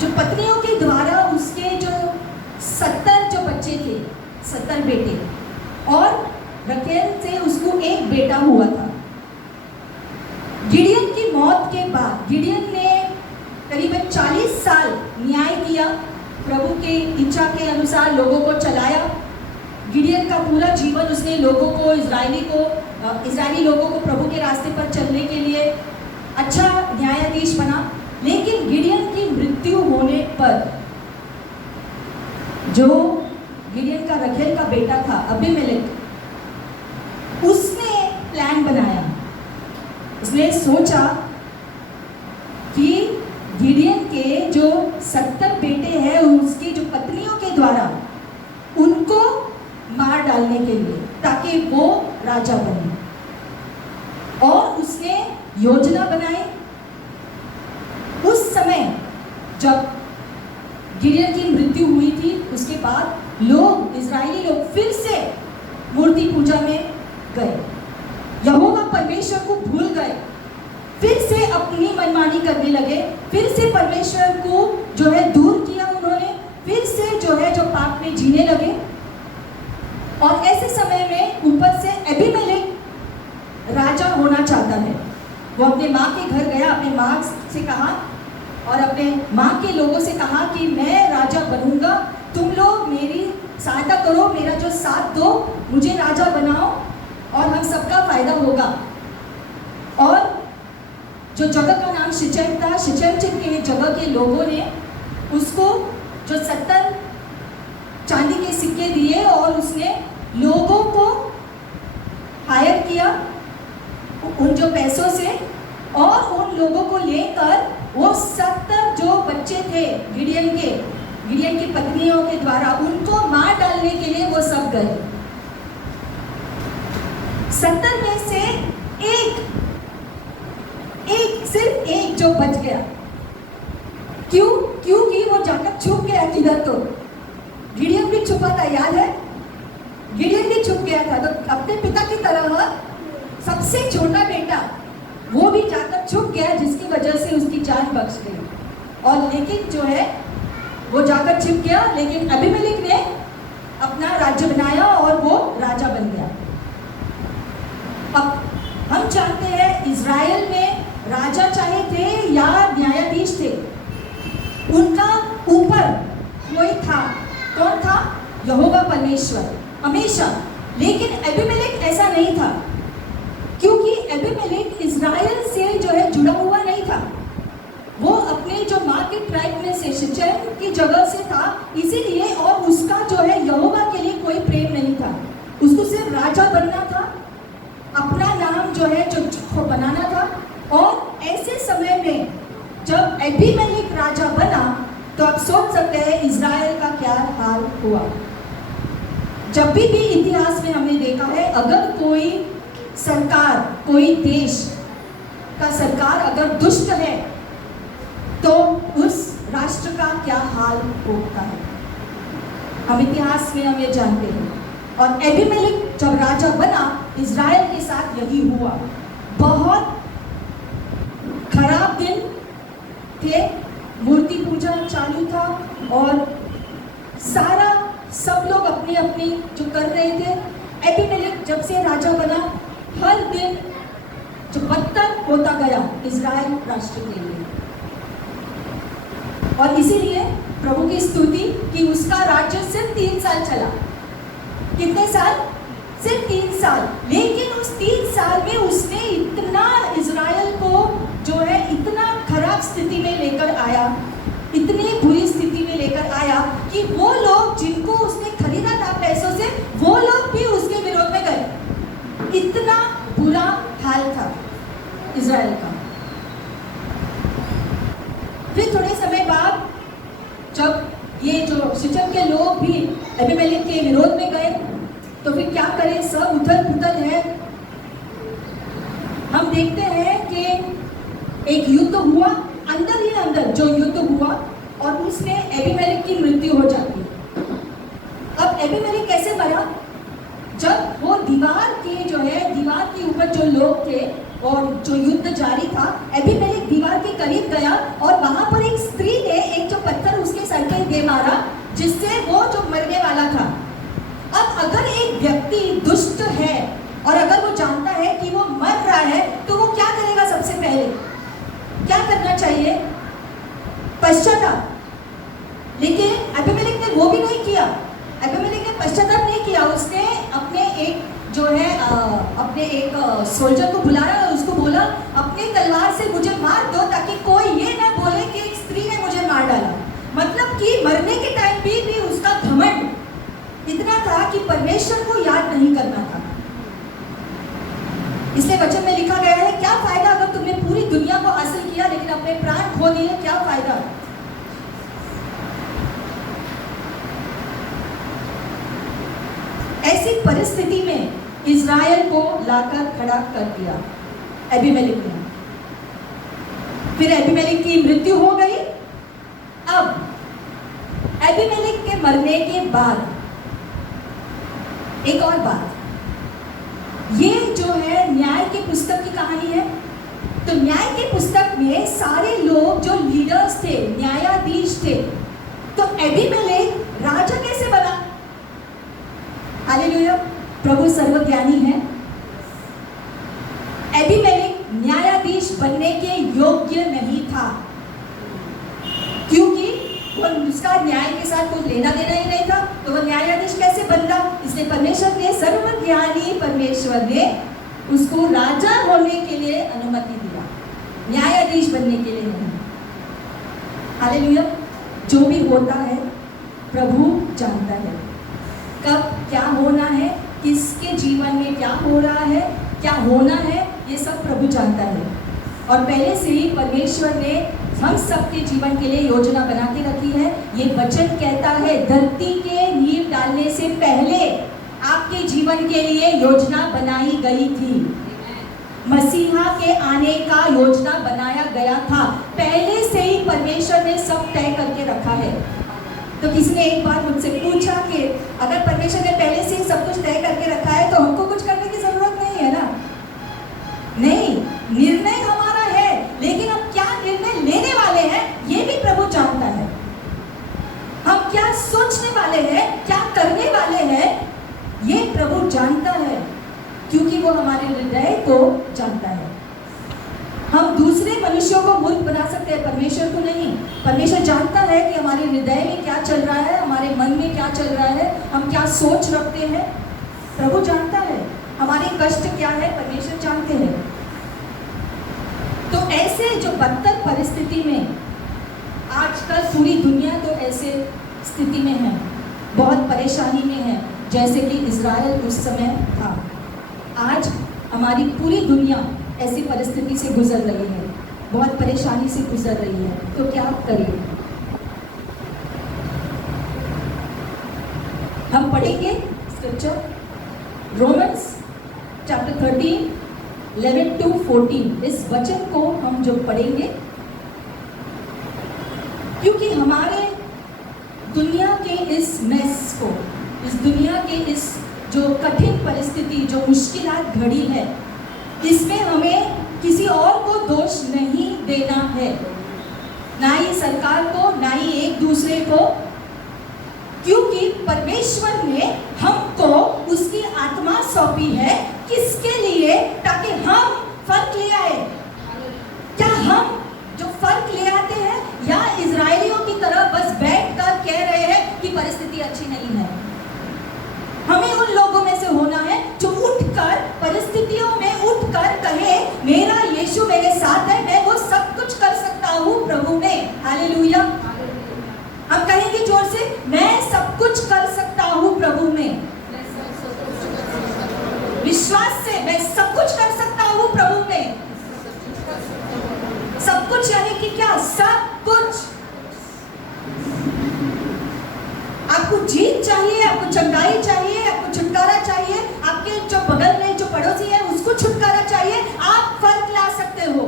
जो पत्नियों के द्वारा उसके जो 70 जो बच्चे थे, 70 बेटे, और रखेल से उसको एक बेटा हुआ था। गिडियन की मौत के बाद गिडियन ने करीबन 40 साल न्याय किया, प्रभु के इच्छा के अनुसार लोगों को चलाया। गिडियन का पूरा जीवन उसने लोगों को इजरायली लोगों को प्रभु के रास्ते पर चलने के लिए अच्छा न्यायाधीश बना। लेकिन गिडियन की मृत्यु होने पर जो गिडियन का रखेल का बेटा था अबीमेलेक, उसने प्लान बनाया। उसने सोचा कि गिडियन के जो 70 बेटे हैं उसकी जो पत्नियों के द्वारा उनको मार डालने के लिए, ताकि वो राजा बने। और उसने योजना बनाई। उस समय जब गिडियन की मृत्यु हुई थी, उसके बाद इजरायली लोग फिर से मूर्ति पूजा में गए, यहोवा परमेश्वर को भूल गए, फिर से अपनी मनमानी करने लगे, फिर से परमेश्वर को जो है दूर किया उन्होंने, फिर से जो पाप में जीने लगे। और ऐसे समय में ऊपर से अबीमेलेक राजा होना चाहता है। वो अपने माँ के घर गया, अपने माँ से कहा और अपने माँ के लोगों से कहा कि मैं राजा बनूंगा, तुम लोग मेरी सहायता करो, मेरा जो साथ दो, मुझे राजा बनाओ और हम सबका फायदा होगा। और जो जगह का नाम शिचम था, शिचम के जगह के लोगों ने उसको जो 70 चांदी के सिक्के दिए और उसने लोगों को हायर किया उन जो पैसों से, और उन लोगों को लेकर वो 70 जो बच्चे थे गिडियन की पत्नियों के द्वारा उनको मार डालने के लिए वो सब गए। 70 में से सिर्फ एक जो बच गया। क्योंकि वो जाकर छुप गया किधर, तो गिडियन भी छुपा था, याद है? गिडियन भी छुप गया था। तो अपने पिता की तरह सबसे छोटा बेटा वो भी जाकर छुप गया, जिसकी वजह से उसकी जान बच गई। और लेकिन जो है वो जाकर छिप गया, लेकिन अबीमेलेक ने अपना राज्य बनाया और वो राजा बन गया। अब हम जानते हैं इज़राइल में राजा चाहे थे या न्यायाधीश थे, उनका ऊपर कोई था। कौन था? यहोवा परमेश्वर हमेशा। लेकिन अबीमेलेक ऐसा नहीं था, क्योंकि अबीमेलेक इज़राइल से जो है जुड़ा हुआ नहीं था। वो अपने जो माँ के ट्राइब में से शिचम की जगह से था, इसीलिए। और उसका जो है यहोवा के लिए कोई प्रेम नहीं था, उसको सिर्फ राजा बनना था, अपना नाम जो है जो बनाना था। और ऐसे समय में जब अबीमेलेक राजा बना, तो आप सोच सकते हैं इज़राइल का क्या हाल हुआ। जब भी इतिहास में हमने देखा है, अगर कोई सरकार, कोई देश का सरकार अगर दुष्ट है, तो उस राष्ट्र का क्या हाल होता है, हम इतिहास में हम ये जानते हैं। और अबीमेलेक जब राजा बना, इज़राइल के साथ यही हुआ। बहुत खराब दिन थे, मूर्ति पूजा चालू था और सब लोग अपनी अपनी जो कर रहे थे। अबीमेलेक जब से राजा बना, हर दिन जो बदतर होता गया इज़राइल राष्ट्र के लिए। और इसीलिए प्रभु की स्तुति कि उसका राज्य सिर्फ 3 साल चला। कितने साल? सिर्फ 3 साल। लेकिन उस 3 साल में उसने इतना इज़राइल को जो है इतना खराब स्थिति में लेकर आया, इतनी बुरी स्थिति में लेकर आया कि वो लोग जिनको उसने खरीदा था पैसों से, वो लोग भी उसके विरोध में गए। इतना बुरा हाल था इज़राइल का। फिर थोड़े समय बाद जब ये जो शिचम के लोग भी अबीमेलेक के विरोध में गए, तो फिर क्या करें, सब उथल पुथल है। हम देखते हैं कि एक युद्ध हुआ, अंदर ही अंदर जो युद्ध हुआ, और उसमें अबीमेलेक की मृत्यु हो जाती है। अब अबीमेलेक कैसे मरा? जब वो दीवार के ऊपर जो लोग थे और जो युद्ध जारी था, अबीमेलेक दीवार के करीब गया और वहां पर एक स्त्री ने एक जो पत्थर उसके सर पे दे मारा, जिससे वो जो मरने वाला था। अब अगर एक व्यक्ति दुष्ट है और अगर वो जानता है कि वो मर रहा है, तो वो क्या करेगा? सबसे पहले क्या करना चाहिए? पश्चाताप। लेकिन अबीमेलेक ने वो भी नहीं किया। अबीमेलेक ने पश्चाताप नहीं किया, उसने अपने एक जो है अपने एक सोल्जर को बुलाया और उसको बोला अपने तलवार से मुझे मार दो ताकि कोई ये ना बोले कि एक स्त्री ने मुझे मार डाला। मतलब कि मरने के टाइम भी उसका घमंड इतना था कि परमेश्वर को याद नहीं करना था। इसलिए वचन में लिखा गया है, क्या फायदा अगर तुमने पूरी दुनिया को हासिल किया लेकिन अपने प्राण खो दिए, क्या फायदा। ऐसी परिस्थिति में इज़राइल को लाकर खड़ा कर दिया अबीमेलेक ने। फिर अबीमेलेक की मृत्यु हो गई। अब अबीमेलेक के मरने के बाद एक और बात, ये जो है न्याय की पुस्तक की कहानी है। तो न्याय की पुस्तक में सारे लोग जो लीडर्स थे, न्यायाधीश थे, तो अबीमेलेक राजा कैसे बना? हालेलुया, प्रभु सर्वज्ञानी है। अबीमेलेक न्यायाधीश बनने के योग्य नहीं था, क्योंकि वो उसका न्याय के साथ कुछ लेना देना ही नहीं था, तो वो न्यायाधीश कैसे बनता? इसलिए परमेश्वर ने, सर्वज्ञानी परमेश्वर ने उसको राजा होने के लिए अनुमति दिया, न्यायाधीश बनने के लिए नहीं। हालेलुया, जो भी होता है प्रभु जानता है कब क्या होना है, किसके जीवन में क्या हो रहा है, क्या होना है, ये सब प्रभु जानता है। और पहले से ही परमेश्वर ने हम सबके जीवन के लिए योजना बना के रखी है। ये वचन कहता है धरती के नींव डालने से पहले आपके जीवन के लिए योजना बनाई गई थी। मसीहा के आने का योजना बनाया गया था, पहले से ही परमेश्वर ने सब तय करके रखा है। तो किसी ने एक बार मुझसे पूछा कि अगर परमेश्वर ने पहले से ही सब कुछ तय करके रखा है तो हमको कुछ करने की जरूरत नहीं है ना? नहीं, निर्णय हमारा है, लेकिन हम क्या निर्णय लेने वाले हैं ये भी प्रभु जानता है। हम क्या सोचने वाले हैं, क्या करने वाले हैं, ये प्रभु जानता है, क्योंकि वो हमारे हृदय को जानता है। हम दूसरे मनुष्यों को मूर्ख बना सकते हैं, परमेश्वर को नहीं। परमेश्वर जानता है कि हमारे हृदय में क्या चल रहा है, हमारे मन में क्या चल रहा है, हम क्या सोच रखते हैं, प्रभु जानता है। हमारे कष्ट क्या है, परमेश्वर जानते हैं। तो ऐसे जो बदतर परिस्थिति में आजकल पूरी दुनिया तो ऐसे स्थिति में है, बहुत परेशानी में है, जैसे कि इज़राइल उस समय था। आज हमारी पूरी दुनिया ऐसी परिस्थिति से गुजर रही है, बहुत परेशानी से गुजर रही है। तो क्या करें? हम पढ़ेंगे स्क्रिप्चर रोमन्स चैप्टर 13 11 to 14। इस वचन को हम जो पढ़ेंगे, क्योंकि हमारे दुनिया के इस मेस को, इस दुनिया के इस जो कठिन परिस्थिति, जो मुश्किलात घड़ी है, इसमें हमें किसी और को दोष नहीं देना है, ना ही सरकार को, ना ही एक दूसरे को, क्योंकि परमेश्वर ने हमको उसकी आत्मा सौंपी है। किसके लिए? ताकि हम फर्क ले आए। क्या हम जो फर्क ले आते हैं, या इजरायलियों की तरह बस बैठकर कह रहे हैं कि परिस्थिति अच्छी नहीं है? हमें उन लोगों में से होना है जो उठकर, परिस्थितियों में उठकर कहे मेरा यीशु मेरे साथ है, मैं वो सब कुछ कर सकता हूँ प्रभु में। हालेलुया। हम कहेंगे जोर से, मैं सब कुछ कर सकता हूँ प्रभु में। विश्वास से मैं सब कुछ कर सकता हूँ प्रभु में। सब कुछ यानी कि क्या? सब कुछ। आपको जीत चाहिए, आपको चंगाई चाहिए, आपको छुटकारा चाहिए, आपके जो बगल में जो पड़ोसी है उसको छुटकारा चाहिए, आप फर्क ला सकते हो,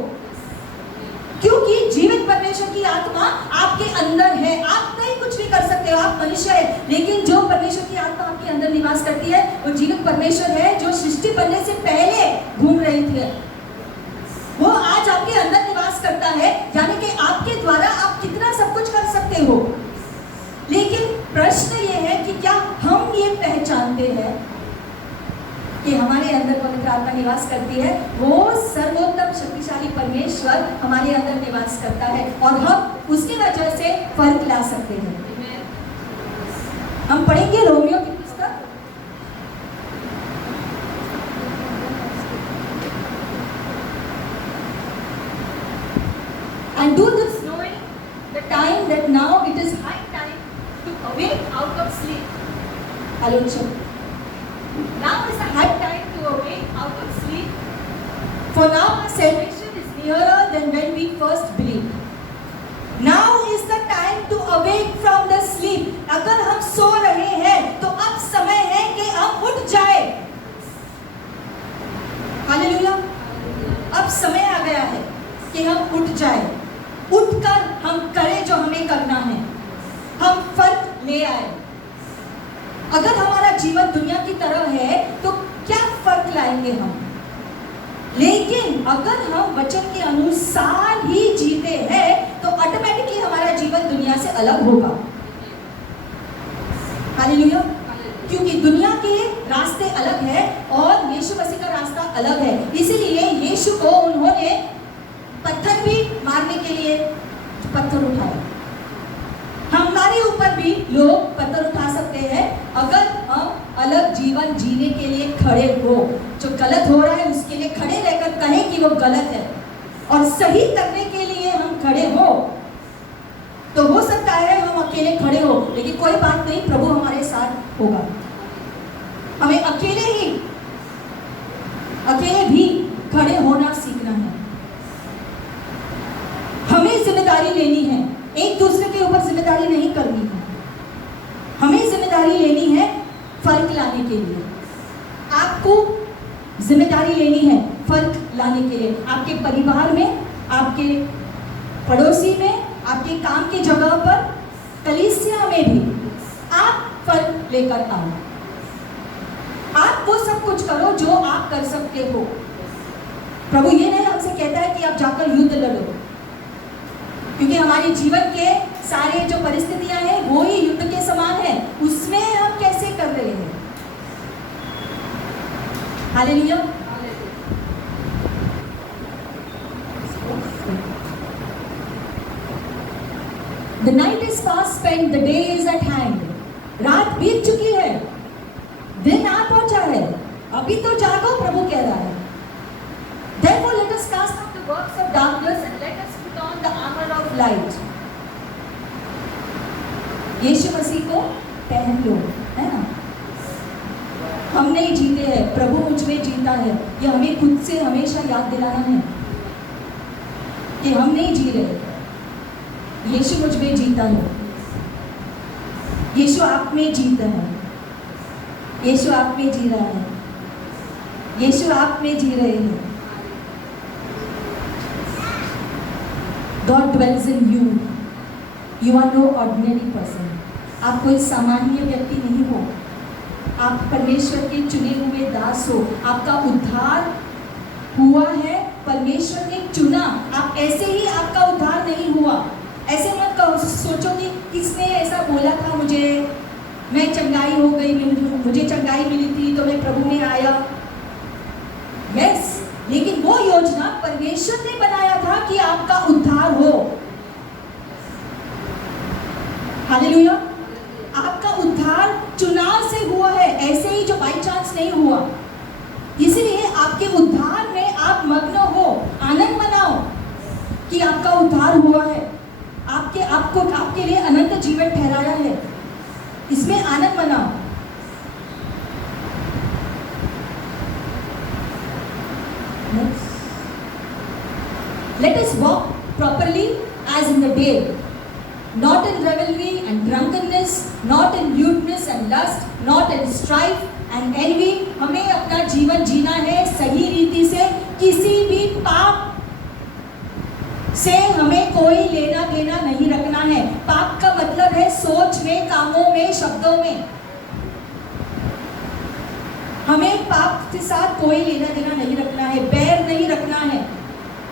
क्योंकि जीवित परमेश्वर की आत्मा आपके अंदर है। आप नहीं कुछ भी कर सकते हो, आप मनुष्य है, लेकिन जो परमेश्वर की आत्मा आपके अंदर निवास करती है वो जीवित परमेश्वर है, जो सृष्टि बनने से पहले घूम रही थी, वो आज आपके अंदर निवास करता है। यानी कि आपके द्वारा आप कितना सब कुछ कर सकते हो। लेकिन प्रश्न ये है कि क्या हम ये पहचानते हैं कि हमारे अंदर पवित्र आत्मा निवास करती है, वो सर्वोत्तम शक्तिशाली परमेश्वर हमारे अंदर निवास करता है, और हम उसकी वजह से फर्क ला सकते हैं। हम पढ़ेंगे रोमियो की पुस्तक And do this knowing the time that now it is high time to awake out of sleep. Hello, church. Now is the high time to awake out of sleep. For now our salvation is nearer than when we first believed. Now is the time to awake from the sleep. अगर हम सो रहे हैं तो अब समय है कि हम उठ जाए. हालेलुया. अब समय आ गया है कि हम उठ जाए. उठकर हम करें जो हमें करना है. हम फर्क ले आए. अगर हमारा जीवन दुनिया की तरह है तो क्या फर्क लाएंगे हम? लेकिन अगर हम वचन के अनुसार ही जीते हैं तो ऑटोमेटिकली हमारा जीवन दुनिया से अलग होगा. हालेलुया. क्योंकि दुनिया के रास्ते अलग है और यीशु मसीह का रास्ता अलग है. इसीलिए यीशु को उन्होंने पत्थर भी मारने के लिए पत्थर उठाए. हमारे ऊपर भी लोग पत्थर उठा सकते हैं अगर हम अलग जीवन जीने के लिए खड़े हो. जो गलत हो रहा है उसके लिए खड़े रहकर कहें कि वो गलत है और सही करने के लिए हम खड़े हो. तो हो सकता है हम अकेले खड़े हो, लेकिन कोई बात नहीं, प्रभु हमारे साथ होगा. हमें अकेले भी खड़े होना सीखना है. हमें जिम्मेदारी लेनी है, एक दूसरे के ऊपर जिम्मेदारी नहीं करनी है. हमें जिम्मेदारी लेनी है फर्क लाने के लिए. आपको जिम्मेदारी लेनी है फर्क लाने के लिए. आपके परिवार में, आपके पड़ोसी में, आपके काम की जगह पर, कलीसिया में भी आप फर्क लेकर आओ. आप वो सब कुछ करो जो आप कर सकते हो. प्रभु ये नहीं हमसे कहता है कि आप जाकर युद्ध लड़ो, क्योंकि हमारे जीवन के सारे जो परिस्थितियां हैं वो ही युद्ध के समान है. उसमें हम कैसे कर रहे हैं? Hallelujah. The night is fast spent, the day is at hand. रात बीत चुकी है, दिन आ पहुंचा है, अभी तो जागो, प्रभु कह रहा है. Therefore let us cast off the works of darkness and let us put on the armor of light. यीशु मसीह को पहन लो, है ना. हम नहीं जीते हैं, प्रभु मुझ में जीता है. ये हमें खुद से हमेशा याद दिलाना है कि हम नहीं जी रहे, यीशु मुझ में जीता है. यीशु आप में जीता है. यीशु आप में जी रहा है. यीशु आप में जी रहे हैं. God dwells in you. You are no ordinary person. आप कोई सामान्य व्यक्ति नहीं हो. आप परमेश्वर के चुने हुए दास हो. आपका उद्धार हुआ है, परमेश्वर ने चुना. आप ऐसे ही आपका उद्धार नहीं हुआ. ऐसे मत कहो, सोचो कि किसने ऐसा बोला था मुझे, मैं चंगाई हो गई, मुझे चंगाई मिली थी तो मैं प्रभु में आया. यस, लेकिन वो योजना परमेश्वर ने बनाया था कि आपका उद्धार हो. हालेलुया. आपका उद्धार चुनाव से हुआ है, ऐसे ही जो बाय चांस नहीं हुआ. इसलिए आपके उद्धार में आप मग्न हो, आनंद मनाओ कि आपका उद्धार हुआ है. आपके लिए अनंत जीवन ठहराया है, इसमें आनंद मनाओ. Let us walk properly as in the day, not in revelry and drunkenness, not in lewdness and lust, not in strife and envy. हमें अपना जीवन जीना है सही रीति से. किसी भी पाप से हमें कोई लेना देना नहीं रखना है. पाप का मतलब है सोच में, कामों में, शब्दों में. हमें पाप के साथ कोई लेना देना नहीं रखना है, बैर नहीं रखना है,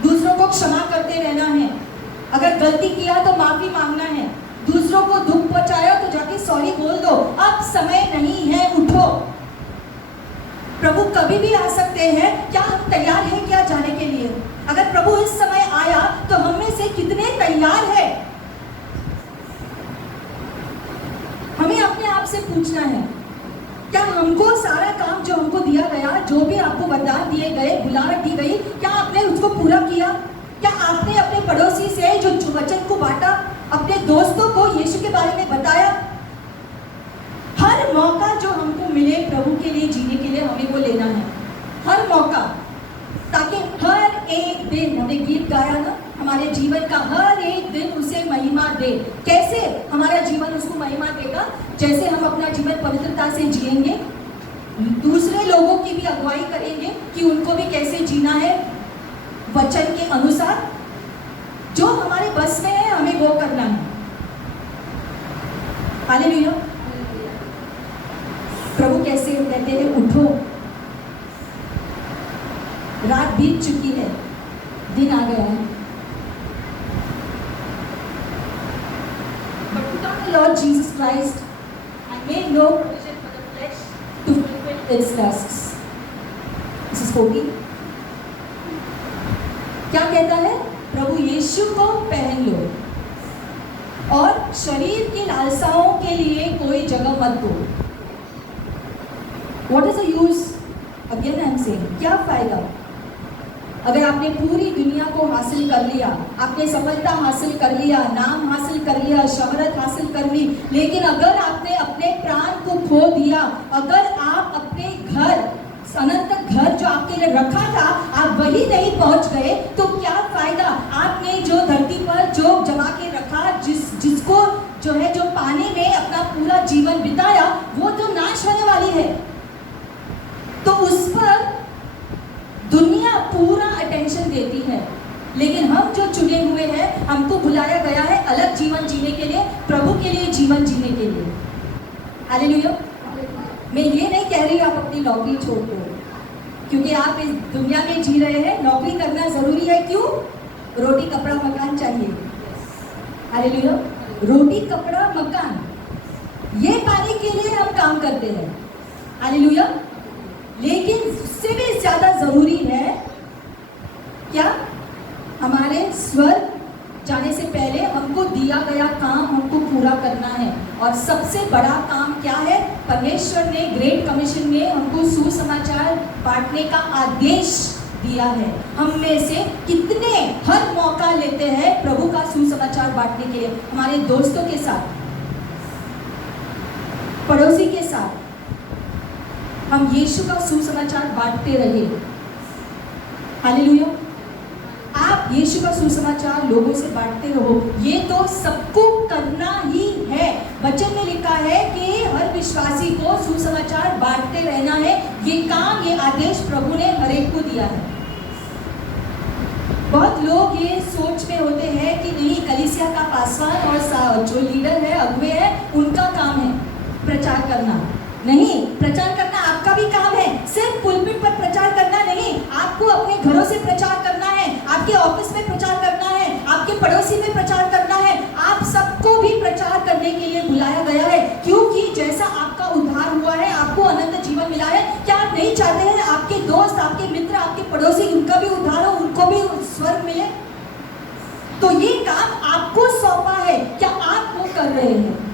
दूसरों को क्षमा करते रहना है. अगर गलती किया तो माफी मांगना है. दूसरों को दुख पहुंचाया तो जाके सॉरी बोल दो. अब समय नहीं है, उठो. प्रभु कभी भी आ सकते हैं. क्या हम तैयार हैं क्या जाने के लिए? अगर प्रभु इस समय आया तो हम में से कितने तैयार हैं? हमें अपने आप से पूछना है, क्या हमको सारा काम जो हमको दिया गया, जो भी आपको वरदान दिए गए, बुलाहट दी गई, क्या आपने उसको पूरा किया? क्या आपने अपने पड़ोसी से जो वचन को बांटा, अपने दोस्तों को यीशु के बारे में बताया? हर मौका जो हमको मिले प्रभु के लिए जीने के लिए हमें वो लेना है, हर मौका, ताकि हर एक दिन, हमने गीत गाया ना, हमारे जीवन का हर एक दिन उसे महिमा दे। कैसे हमारा जीवन उसको महिमा देगा? जैसे हम अपना जीवन पवित्रता से जिएंगे, दूसरे लोगों की भी अगुवाई करेंगे कि उनको भी कैसे जीना है वचन के अनुसार। जो हमारे बस में है हमें वो करना है। हालेलुया। प्रभु कैसे कहते हैं, उठो, रात बीत चुकी है, दिन आ गया है। But put on the Lord Jesus Christ and make no provision for the flesh to fulfill its lusts. This is 14. क्या कहता है? प्रभु यीशु को पहन लो और शरीर की लालसाओं के लिए कोई जगह मत दो। What is the use? Again I am saying, क्या फायदा? अगर आपने पूरी दुनिया को हासिल कर लिया, आपने सफलता हासिल कर लिया, नाम हासिल कर लिया, शोहरत हासिल कर ली, लेकिन अगर आपने अपने प्राण को खो दिया, अगर आप अपने घर, अनंत घर जो आपके लिए रखा था, आप वही नहीं पहुंच गए, तो क्या फायदा? आपने जो धरती पर जो जमा के रखा, जिसको जो है, जो पानी में अपना पूरा जीवन बिताया, वो तो नाश होने वाली है। तो उस पर दुनिया पूरा अटेंशन देती है, लेकिन हम जो चुने हुए हैं, हमको बुलाया गया है अलग जीवन जीने के लिए, प्रभु के लिए जीवन जीने के लिए। हालेलुया। मैं ये नहीं कह रही आप अपनी नौकरी छोड़ दो, क्योंकि आप इस दुनिया में जी रहे हैं, नौकरी करना जरूरी है। क्यों? रोटी कपड़ा मकान चाहिए। हालेलुया। रोटी कपड़ा मकान ये पाने के लिए हम काम करते हैं। हालेलुया। लेकिन उससे भी ज्यादा जरूरी है क्या? हमारे स्वर्ग जाने से पहले हमको दिया गया काम हमको पूरा करना है। और सबसे बड़ा काम क्या है? परमेश्वर ने ग्रेट कमीशन में हमको सुसमाचार बांटने का आदेश दिया है। हम में से कितने हर मौका लेते हैं प्रभु का सुसमाचार बांटने के लिए? हमारे दोस्तों के साथ, पड़ोसी के साथ हम यीशु का सुसमाचार बांटते रहे। हालेलुया। आप यीशु का सुसमाचार लोगों से बांटते रहो। ये तो सबको करना ही है। वचन में लिखा है कि हर विश्वासी को सुसमाचार बांटते रहना है। ये काम, ये आदेश प्रभु ने हर एक को दिया है। बहुत लोग ये सोच में होते हैं कि नहीं, कलीसिया का पासवान और जो लीडर है, अगुवे है, उनका काम है प्रचार करना। नहीं, प्रचार करना आपका भी काम है। सिर्फ पुलपिट पर प्रचार करना नहीं, आपको अपने घरों से प्रचार करना है, आपके ऑफिस में प्रचार करना है, आपके पड़ोसी में प्रचार करना है। आप सबको भी प्रचार करने के लिए बुलाया गया है, क्योंकि जैसा आपका उद्धार हुआ है, आपको अनंत जीवन मिला है। क्या आप नहीं चाहते हैं आपके दोस्त, आपके मित्र, आपके पड़ोसी, उनका भी उद्धार हो, उनको भी स्वर्ग मिले? तो ये काम आपको सौंपा है, क्या आप वो कर रहे हैं?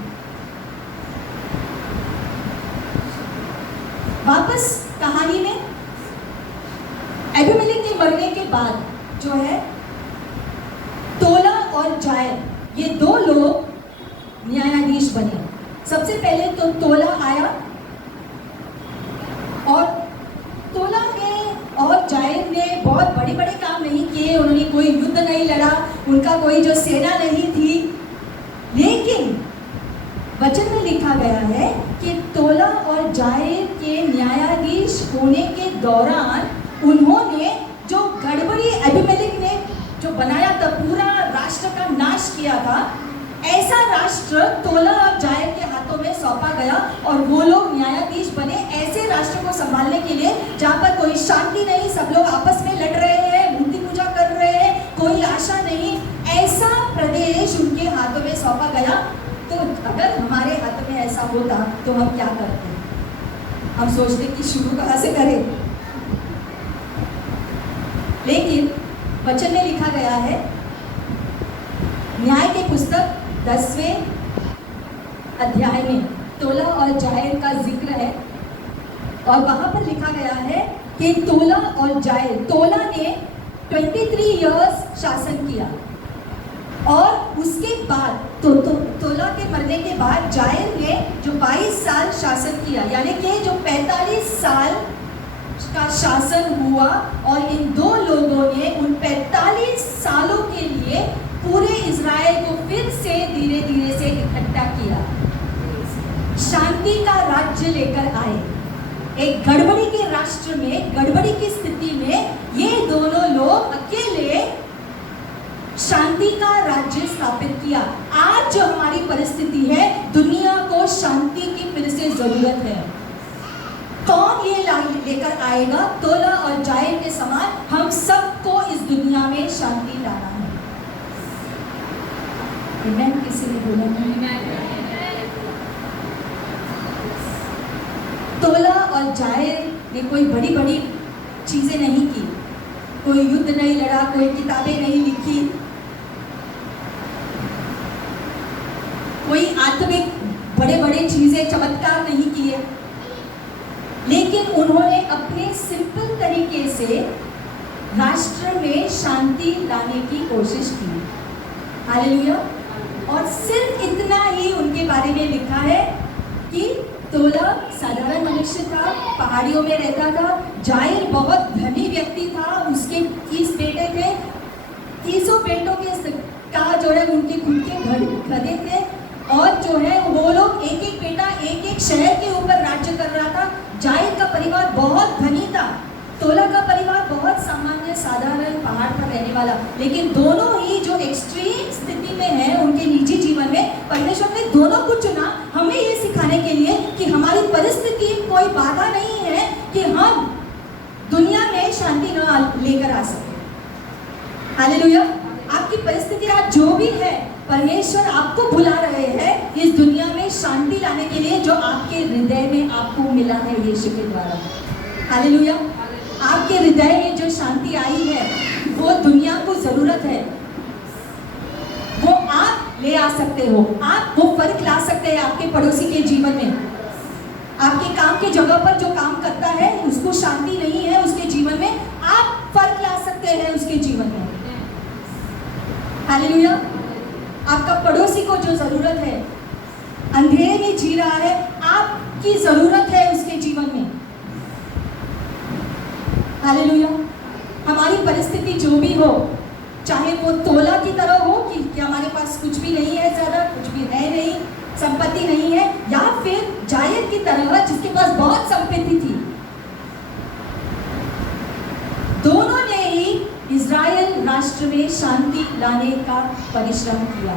वापस कहानी में, अबीमेलेक के मरने के बाद जो है, तोला और जायर, ये दो लोग न्यायाधीश बने। सबसे पहले तो तोला आया, और तोला ने और जायर ने बहुत बड़े बड़े काम नहीं किए। उन्होंने कोई युद्ध नहीं लड़ा, उनका कोई जो सेना नहीं थी। लेकिन वचन में लिखा गया है कि तोला और जायर के न्यायाधीश होने के दौरान उन्होंने जो गड़बड़ी अबीमेलेक ने जो बनाया था, पूरा राष्ट्र का नाश किया था, ऐसा राष्ट्र तोला और जायर के हाथों में सौंपा गया, और वो लोग न्यायाधीश बने ऐसे राष्ट्र को संभालने के लिए जहाँ पर कोई शांति नहीं, सब लोग आपस में लड़ रहे हैं, मूर्ति पूजा कर रहे हैं, कोई आशा नहीं, ऐसा प्रदेश उनके हाथों में सौंपा गया। तो अगर हमारे हाथ में ऐसा होता तो हम क्या करते? हम सोचते कि शुरू कहाँ से करें। लेकिन वचन में लिखा गया है, न्याय की पुस्तक 10वें अध्याय में तोला और जायर का जिक्र है, और वहां पर लिखा गया है कि तोला और जायर, तोला ने 23 इयर्स शासन किया और उसके बाद तोला के मरने के बाद जायल ने जो 22 साल शासन किया, यानी कि जो 45 साल का शासन हुआ, और इन दो लोगों ने उन 45 सालों के लिए पूरे इज़राइल को फिर से धीरे धीरे से इकट्ठा किया, शांति का राज्य लेकर आए। एक गड़बड़ी के राष्ट्र में, गड़बड़ी की स्थिति में ये दोनों लोग अकेले शांति का राज्य स्थापित किया। आज जो हमारी परिस्थिति है, दुनिया को शांति की फिर से जरूरत है। कौन ये लेकर आएगा? तोला और जायल के समान हम सबको इस दुनिया में शांति लाना है। आमीन। किसी ने बोला तोला और जायल ने कोई बड़ी बड़ी चीजें नहीं की, कोई युद्ध नहीं लड़ा, कोई किताबें नहीं लिखी, कोई आत्मिक बड़े बड़े चीजें चमत्कार नहीं किए, लेकिन उन्होंने अपने सिंपल तरीके से राष्ट्र में शांति लाने की कोशिश की। हालेलुया। और सिर्फ इतना ही उनके बारे में लिखा है कि तोला साधारण मनुष्य था, पहाड़ियों में रहता था। जायल बहुत धनी व्यक्ति था, उसके 30 बेटे थे, 30 बेटों के का जो है उनके खुद के घर खरीदे थे, और जो है वो लोग एक एक बेटा एक एक शहर के ऊपर राज्य कर रहा था। जायल का परिवार बहुत धनी था, तोला का परिवार बहुत सामान्य साधारण पहाड़ पर रहने वाला। लेकिन दोनों ही जो एक्सट्रीम स्थिति में है उनके निजी जीवन में, परमेश्वर ने दोनों को चुना हमें ये सिखाने के लिए कि हमारी परिस्थिति कोई बाधा नहीं है कि हम दुनिया में शांति न लेकर आ सके। हालेलुया। आपकी परिस्थिति आज जो भी है, परमेश्वर आपको बुला रहे हैं इस दुनिया में शांति लाने के लिए, जो आपके हृदय में आपको मिला है यीशु के द्वारा। हालेलुया। आपके हृदय में जो शांति आई है वो दुनिया को जरूरत है, वो आप ले आ सकते हो। आप वो फर्क ला सकते हैं आपके पड़ोसी के जीवन में। आपके काम के जगह पर जो काम करता है उसको शांति नहीं है उसके जीवन में, आप फर्क ला सकते हैं उसके जीवन में। हालेलुया। आपका पड़ोसी को जो जरूरत है, अंधेरे में जी रहा है, आपकी जरूरत है उसके जीवन में। हालेलुया। हमारी परिस्थिति जो भी हो, चाहे वो तोला की तरह हो कि हमारे पास कुछ भी नहीं है, ज़्यादा कुछ भी है नहीं, संपत्ति नहीं है, या फिर जायल की तरह जिसके पास बहुत संपत्ति थी, दोनों ने ही इज़राइल राष्ट्र में शांति लाने का परिश्रम किया।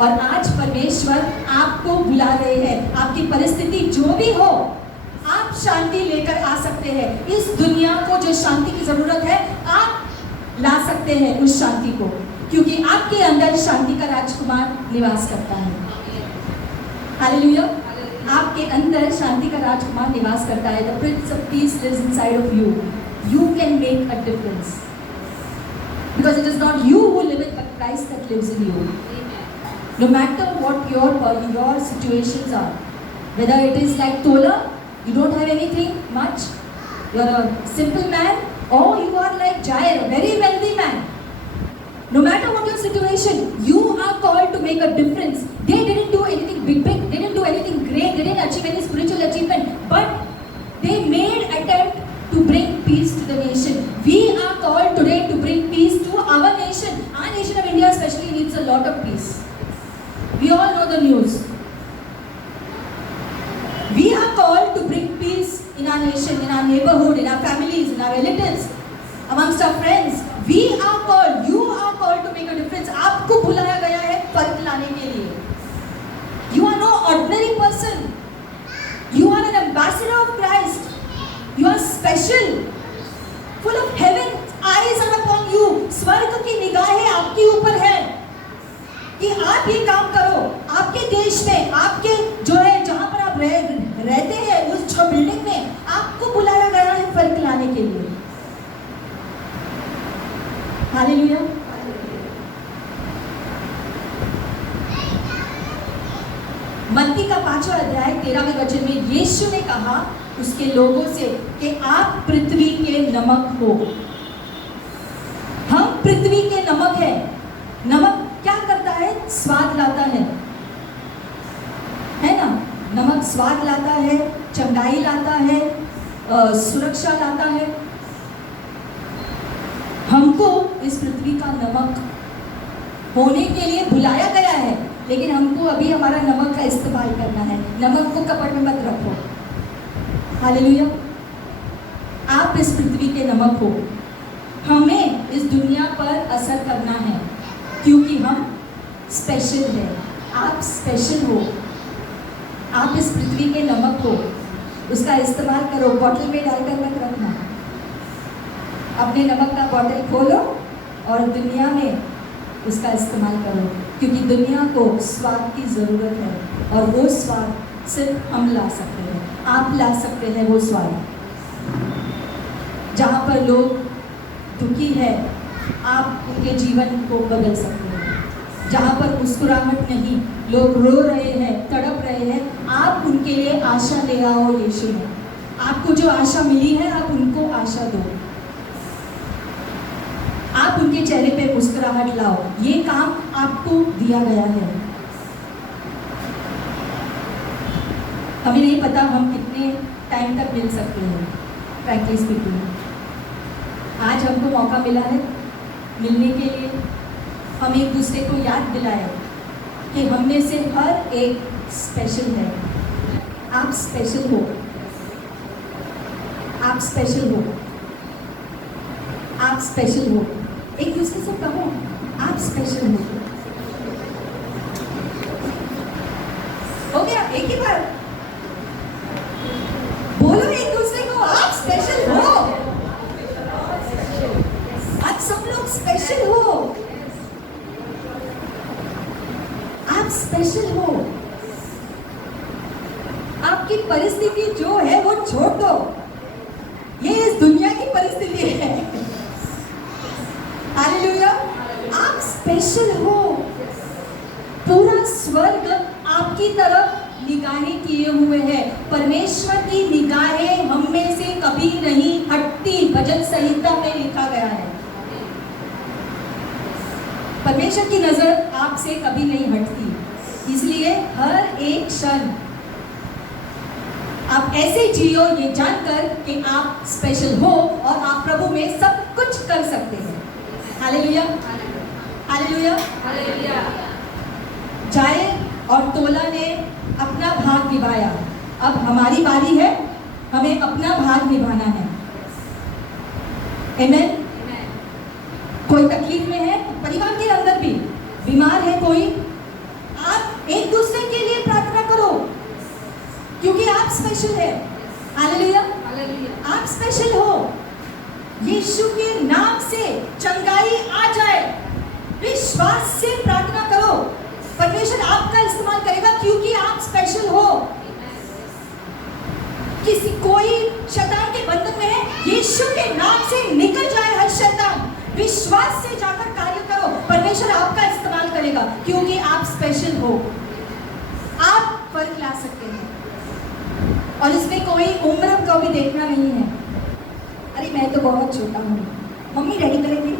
और आज परमेश्वर आपको बुला रहे हैं। आपकी परिस्थिति जो भी हो, आप शांति लेकर आ सकते हैं। इस दुनिया को जो शांति की जरूरत है, आप ला सकते हैं उस शांति को, क्योंकि आपके अंदर शांति का राजकुमार निवास करता है। हालेलुया। आपके अंदर शांति का राजकुमार निवास करता है। The Prince of Peace lives inside of you. You can make a difference, because it is not you who live it, but Christ that lives in you. No matter what your situations are, whether it is like Tola, you don't have anything much, you're a simple man, or you are like Jair, a very wealthy man. No matter what your situation, you are called to make a difference. They didn't do anything big, they didn't do anything great, they didn't achieve any spiritual achievement, but they made attempt to bring peace to the nation. We are called today to bring peace to our nation. Our nation of India especially needs a lot of peace. We all know the news. We are called to bring peace in our nation, in our neighborhood, in our families, in our relatives, amongst our friends. We are called, you are called to make a difference. आपको बुलाया गया है फर्क लाने के लिए. You are no ordinary person. You are an ambassador of Christ. You are special, full of heaven. Eyes are upon you. स्वर्ग की निगाहें आपके ऊपर है कि आप ये काम करो। आपके देश में, आपके जो है जहाँ पर आप रहते हैं, उस जो बिल्डिंग में आपको बुलाया गया है फर्क लाने के लिए। हालेलुया। मत्ती का 5वां अध्याय 13वें वचन में यीशु ने कहा उसके लोगों से कि आप पृथ्वी के नमक हो। नमक है। नमक क्या करता है? स्वाद लाता है ना? नमक स्वाद लाता है, चंगाई लाता है, सुरक्षा लाता है। हमको इस पृथ्वी का नमक होने के लिए बुलाया गया है, लेकिन हमको अभी हमारा नमक का इस्तेमाल करना है। नमक को कपट में मत रखो। हालेलुया। आप इस पृथ्वी के नमक हो। हमें इस दुनिया पर असर करना है, क्योंकि हम स्पेशल हैं। आप स्पेशल हो। आप इस पृथ्वी के नमक हो। उसका इस्तेमाल करो। बॉटल में डालकर मत रखना। अपने नमक का बॉटल खोलो और दुनिया में उसका इस्तेमाल करो, क्योंकि दुनिया को स्वाद की ज़रूरत है, और वो स्वाद सिर्फ हम ला सकते हैं। आप ला सकते हैं वो स्वाद। जहाँ पर लोग दुखी है, आप उनके जीवन को बदल सकते हैं। जहाँ पर मुस्कुराहट नहीं, लोग रो रहे हैं, तड़प रहे हैं, आप उनके लिए आशा ले आओ यीशु में। आपको जो आशा मिली है, आप उनको आशा दो। आप उनके चेहरे पे मुस्कुराहट लाओ। ये काम आपको दिया गया है। हमें नहीं पता हम कितने टाइम तक मिल सकते हैं। फ्रैंकली स्पीकिंग, आज हमको मौका मिला है मिलने के लिए। हम एक दूसरे को याद दिलाएं कि हम में से हर एक स्पेशल है। आप स्पेशल हो। आप स्पेशल हो। आप स्पेशल हो। एक दूसरे से कहो, आप स्पेशल हो। हो गया? एक ही बार बोलो एक दूसरे को, आप स्पेशल हो। आज सब लोग स्पेशल हो। आप स्पेशल हो। आपकी परिस्थिति जो है वो छोड़ दो। ये इस दुनिया की परिस्थिति है। हालेलुया। आप स्पेशल हो। पूरा स्वर्ग आपकी तरफ निगाहें किए हुए हैं। परमेश्वर की निगाहें हम में से कभी नहीं हटती। भजन संहिता में लिखा गया है, परमेश्वर की नजर आपसे कभी नहीं हटती। इसलिए हर एक क्षण आप ऐसे जियो, ये जानकर कि आप स्पेशल हो और आप प्रभु में सब कुछ कर सकते हैं। हालेलुया। हालेलुया। हालेलुया। जायद और तोला ने अपना भाग निभाया। अब हमारी बारी है, हमें अपना भाग निभाना है। आमेन। कोई तकलीफ में है, परिवार के अंदर भी बीमार है कोई, आप एक दूसरे के लिए प्रार्थना करो, क्योंकि आप स्पेशल है। हालेलुया। आप स्पेशल हो। यीशु के नाम से चंगाई आ जाए। विश्वास से प्रार्थना करो, परमेश्वर आपका इस्तेमाल करेगा, क्योंकि आप स्पेशल हो। किसी कोई शैतान के बंधन में है, यीशु के नाम से निकल जाए हर शैतान। विश्वास से जाकर कार्य करो, परमेश्वर आपका इस्तेमाल करेगा, क्योंकि आप स्पेशल हो। आप फर्क ला सकते हैं, और इसमें कोई उम्र को भी देखना नहीं है। अरे मैं तो बहुत छोटा हूँ, मम्मी रेडी करेंगे,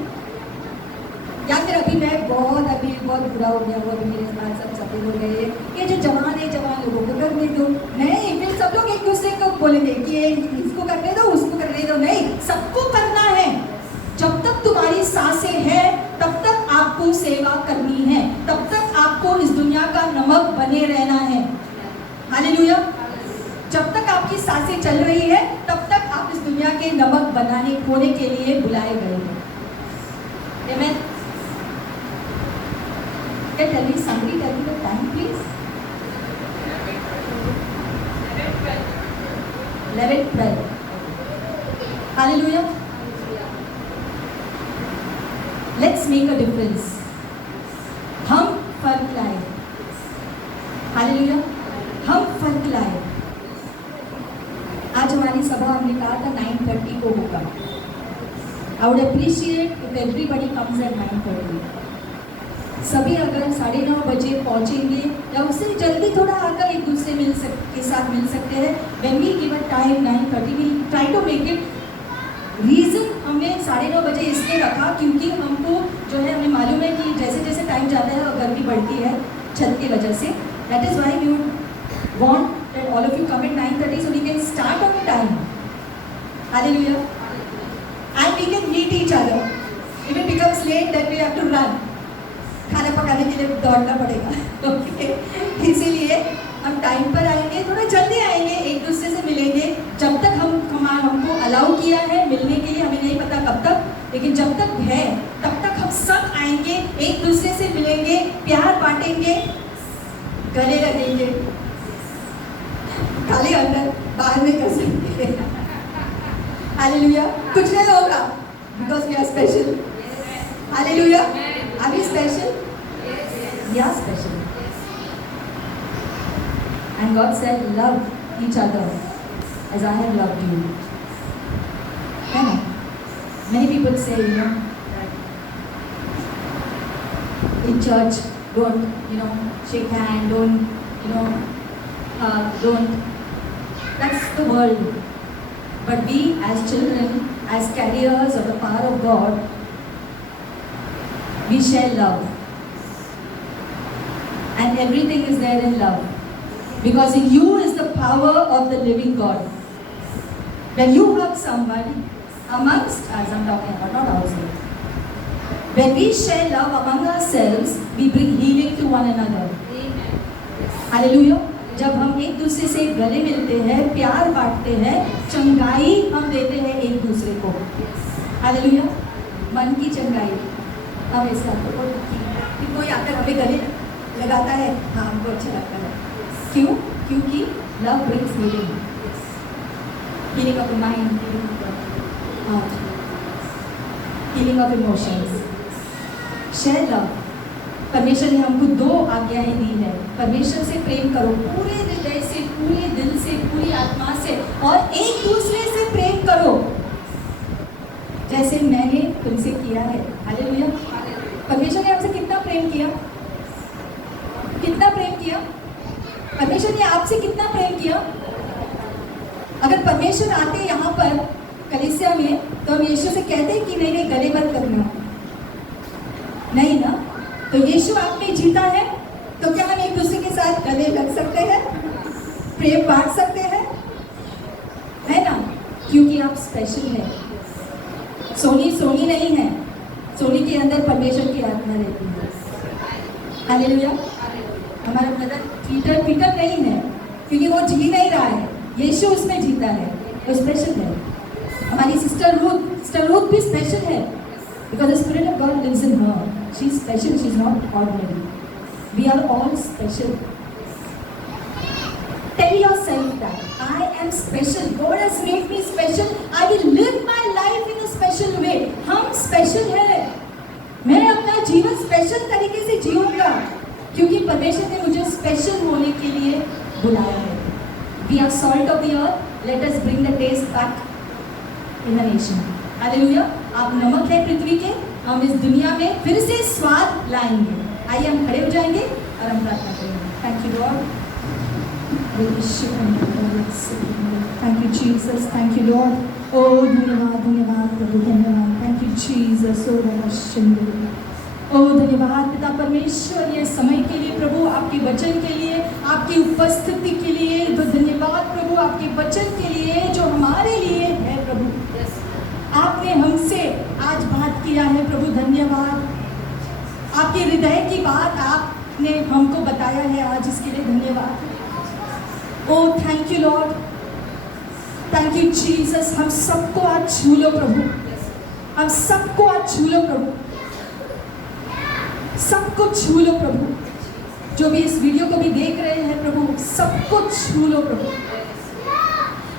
या फिर अभी मैं बहुत बुरा हो गया, वो अभी मेरे साथ सब सफेद हो गए, ये जो जवान है, जवान लोगों को करने दो। नहीं, फिर सब लोग एक दूसरे को बोलेंगे कि ये इसको करने दो, उसको करने दो। नहीं, सबको करना है। जब तक तुम्हारी सांसें हैं, तब तक आपको सेवा करनी है, तब तक आपको इस दुनिया का नमक बने रहना है। हालेलुया। जब तक आपकी सांसें चल रही है, तब तक आप इस दुनिया के नमक बनाने होने के लिए बुलाए गए हैं। आमेन। Can tell me, somebody tell me the time, please. 11:12. Hallelujah. Let's make a difference. हम फर्क लाए। Hallelujah. हम फर्क लाए। आज हमारी सभा हमने कहा था 9:30 को होगा। I would appreciate if everybody comes at 9:30. सभी अगर 9:30 बजे पहुंचेंगे, या उससे जल्दी थोड़ा आकर एक दूसरे के साथ मिल सकते हैं। When we give a time 9:30, we try to make it reason हम हमने 9:30 बजे इसलिए रखा क्योंकि हमको जो है हमें मालूम है कि जैसे जैसे टाइम जाता है और गर्मी बढ़ती है छत की वजह से. That is why we would want that all of you come at 9:30 so we can start on time. Hallelujah. And we can meet each other. If it becomes late then we have to run. खाना पकाने के लिए दौड़ना पड़ेगा. Okay, इसीलिए हम time पर आएंगे, थोड़ा जल्दी आएंगे, एक दूसरे से मिलेंगे. जब तक हमको अलाउ किया है मिलने के लिए, हमें नहीं पता कब तक, लेकिन जब तक है तब तक हम सब आएंगे, एक दूसरे से मिलेंगे, प्यार बांटेंगे, गले लगेंगे. खाली अंदर, बाहर नहीं कर सकते. हालेलुया. कुछ नहीं होगा because we are special. Hallelujah. Are we special? We are special. And God said, love each other as I have loved you. And many people say, that in church, don't, shake hand, don't, don't. That's the world. But we as children, as carriers of the power of God, we share love. And everything is there in love. Because in you is the power of the living God. When you hug somebody, amongst us, I'm talking about, not outside. When we share love among ourselves, we bring healing to one another. Hallelujah. जब हम एक दूसरे से गले मिलते हैं, प्यार बांटते हैं, चंगाई हम देते हैं एक दूसरे को. हालेलुया. मन की चंगाई. हम ऐसा कोई आकर हमें गले लगाता है, हाँ हमको अच्छा लगता है. क्यों? क्योंकि love brings healing. Healing of mind, healing of heart, healing of emotions. Share love. परमेश्वर ने हमको 2 आज्ञाएं दी है. परमेश्वर से प्रेम करो पूरे हृदय से, पूरे दिल से, पूरी आत्मा से, और एक दूसरे से प्रेम करो जैसे मैंने तुमसे किया है. हालेलुया. परमेश्वर ने आपसे कितना प्रेम किया? कितना प्रेम किया? परमेश्वर ने आपसे कितना प्रेम किया? अगर परमेश्वर आते यहाँ पर कलीसिया में तो हम यीशु से कहते हैं कि नहीं गले मत लगना, नहीं ना. तो यीशु आप में जीता है तो क्या हम एक दूसरे के साथ गले लग सकते हैं, प्रेम बांट सकते हैं, है ना? क्योंकि आप स्पेशल हैं. सोनी सोनी नहीं है, सोनी के अंदर परमेश्वर की आत्मा रहती है. हालेलुया. हमारा ब्रदर पीटर नहीं है क्योंकि वो जी नहीं रहा है, यीशु उसमें जीता है, वो स्पेशल है. हमारी सिस्टर रूथ भी स्पेशल है because the spirit of God lives in her. She is special, she is not ordinary. We are all special. Tell yourself that I am special. God has made me special. I will live my life in a special way. हम special है. मैं अपना जीवन special तरीके से जीऊंगा क्योंकि परमेश्वर ने मुझे स्पेशल होने के लिए बुलाया है. We are salt of the earth. Let us bring the taste back in the nation. Hallelujah. आप नमक है पृथ्वी के. हम इस दुनिया में फिर से स्वाद लाएंगे. आइए हम खड़े हो जाएंगे और हम प्रार्थना करेंगे. Thank you Lord. Thank you Jesus. Thank you Lord. ओ धन्यवाद धन्यवाद प्रभु, धन्यवाद. Thank you Jesus. ओ रमशंदर. ओ धन्यवाद पिता परमेश्वर ये समय के लिए प्रभु, आपके वचन के लिए, आपकी उपस्थिति के लिए. तो धन्यवाद प्रभु आपके वचन के लिए जो हमारे लिए है प्रभु. आपने हमसे आज बात किया है प्रभु. धन्यवाद. आपके हृदय की बात आपने हमको बताया है आज, इसके लिए धन्यवाद. ओ thank you Lord. Thank you Jesus. हम सबको आज छू लो प्रभु. हम सबको आज छू लो प्रभु. सबको छू लो प्रभु. जो भी इस वीडियो को भी देख रहे हैं प्रभु, सबको छू लो प्रभु.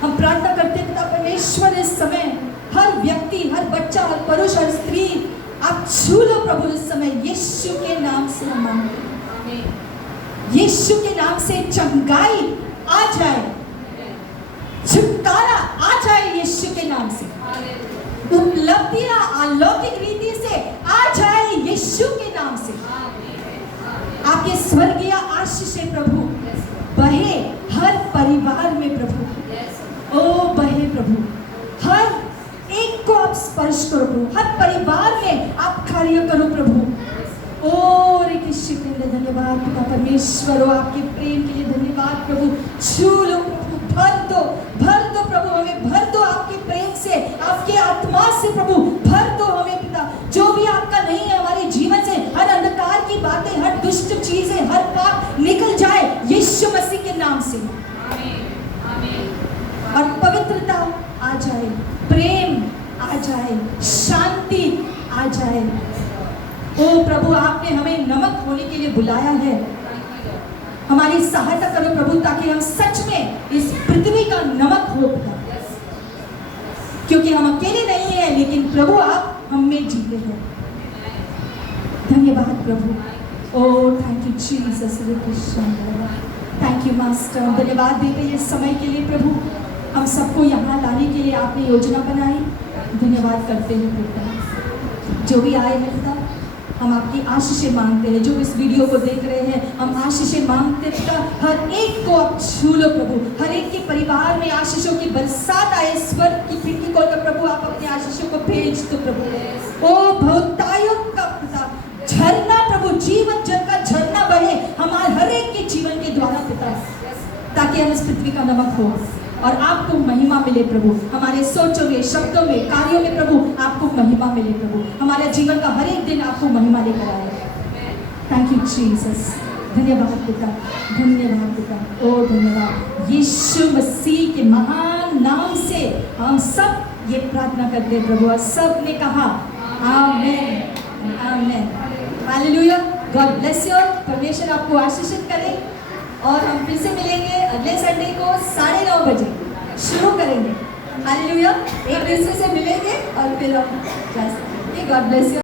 हम प्रार्थना करते हैं पिता परमेश्वर इस समय हर व्यक्ति, हर बच्चा, हर पुरुष और स्त्री आप छू लो प्रभु इस समय. यीशु के नाम से हम मांगते हैं. यीशु के नाम से चंगाई आ जाए, छुटकारा आ जाए यीशु के नाम से. उपलब्धियां अलौकिक रीति से आ जाए यीशु के नाम से. आपके स्वर्गीय आशीष प्रभु बहे हर परिवार में प्रभु. ओ बहे प्रभु. हर एक को आप स्पर्श करो प्रभु, हर परिवार में आप कार्य करो प्रभु। ओ रे कृष्ण, धन्यवाद पिता परमेश्वर, आपके प्रेम के लिए धन्यवाद प्रभु। छू लो प्रभु, भर दो प्रभु, हमें भर दो आपके प्रेम से, आपके आत्मा से प्रभु, भर दो हमें पिता। जो भी आपका नहीं है हमारे जीवन से, हर अंधकार की बातें, हर दुष्ट चीजें, हर पाप निकल जाए यीशु मसीह के नाम से। और पवित्रता आ जाए, प्रेम आ जाए, शांति आ जाए। ओ प्रभु, आपने हमें नमक होने के लिए बुलाया है। हमारी सहायता करो प्रभु, ताकि हम सच में इस पृथ्वी का नमक हो पिता। क्योंकि हम अकेले नहीं हैं, लेकिन प्रभु आप हम में जीते हैं। धन्यवाद प्रभु। ओ thank you Jesus, thank you master. धन्यवाद देते ये समय के लिए प्रभु, हम सबको यहाँ लाने के लिए आपने योजना बनाई। धन्यवाद करते हैं पिता। जो भी आए हैं पिता, हम आपकी आशीषें मांगते हैं। जो इस वीडियो को देख रहे हैं, हम आशीषें मांगते हैं पिता। हर एक को आप छू लो प्रभु, हर एक के परिवार में आशीषों की बरसात आए। स्वर्ग की खिड़की खोलकर प्रभु आप अपनी आशीषों को भेज दो प्रभु। ओ बहुतायु का पिता झरना प्रभु, जीवन जल का झरना बहे हमारे हर एक के जीवन के द्वारा पिता, ताकि हम इस पृथ्वी का नमक हो और आपको महिमा मिले प्रभु। हमारे सोचों में, शब्दों में, कार्यों में प्रभु आपको महिमा मिले प्रभु। हमारे जीवन का हर एक दिन आपको महिमा लेकर आए। Thank you Jesus. धन्यवाद पिता, धन्यवाद पिता, ओ धन्यवाद। यीशु मसीह के महान नाम से हम सब ये प्रार्थना करते हैं प्रभु, और सब ने कहा आमीन, आमीन, हालेलुया। God bless you. परमेश्वर आपको आशीषित करे। और हम फिर से मिलेंगे अगले संडे को 9:30 बजे शुरू करेंगे। हालेलुया। एक दूसरे से मिलेंगे और फिर हम जा सकेंगे। God bless you.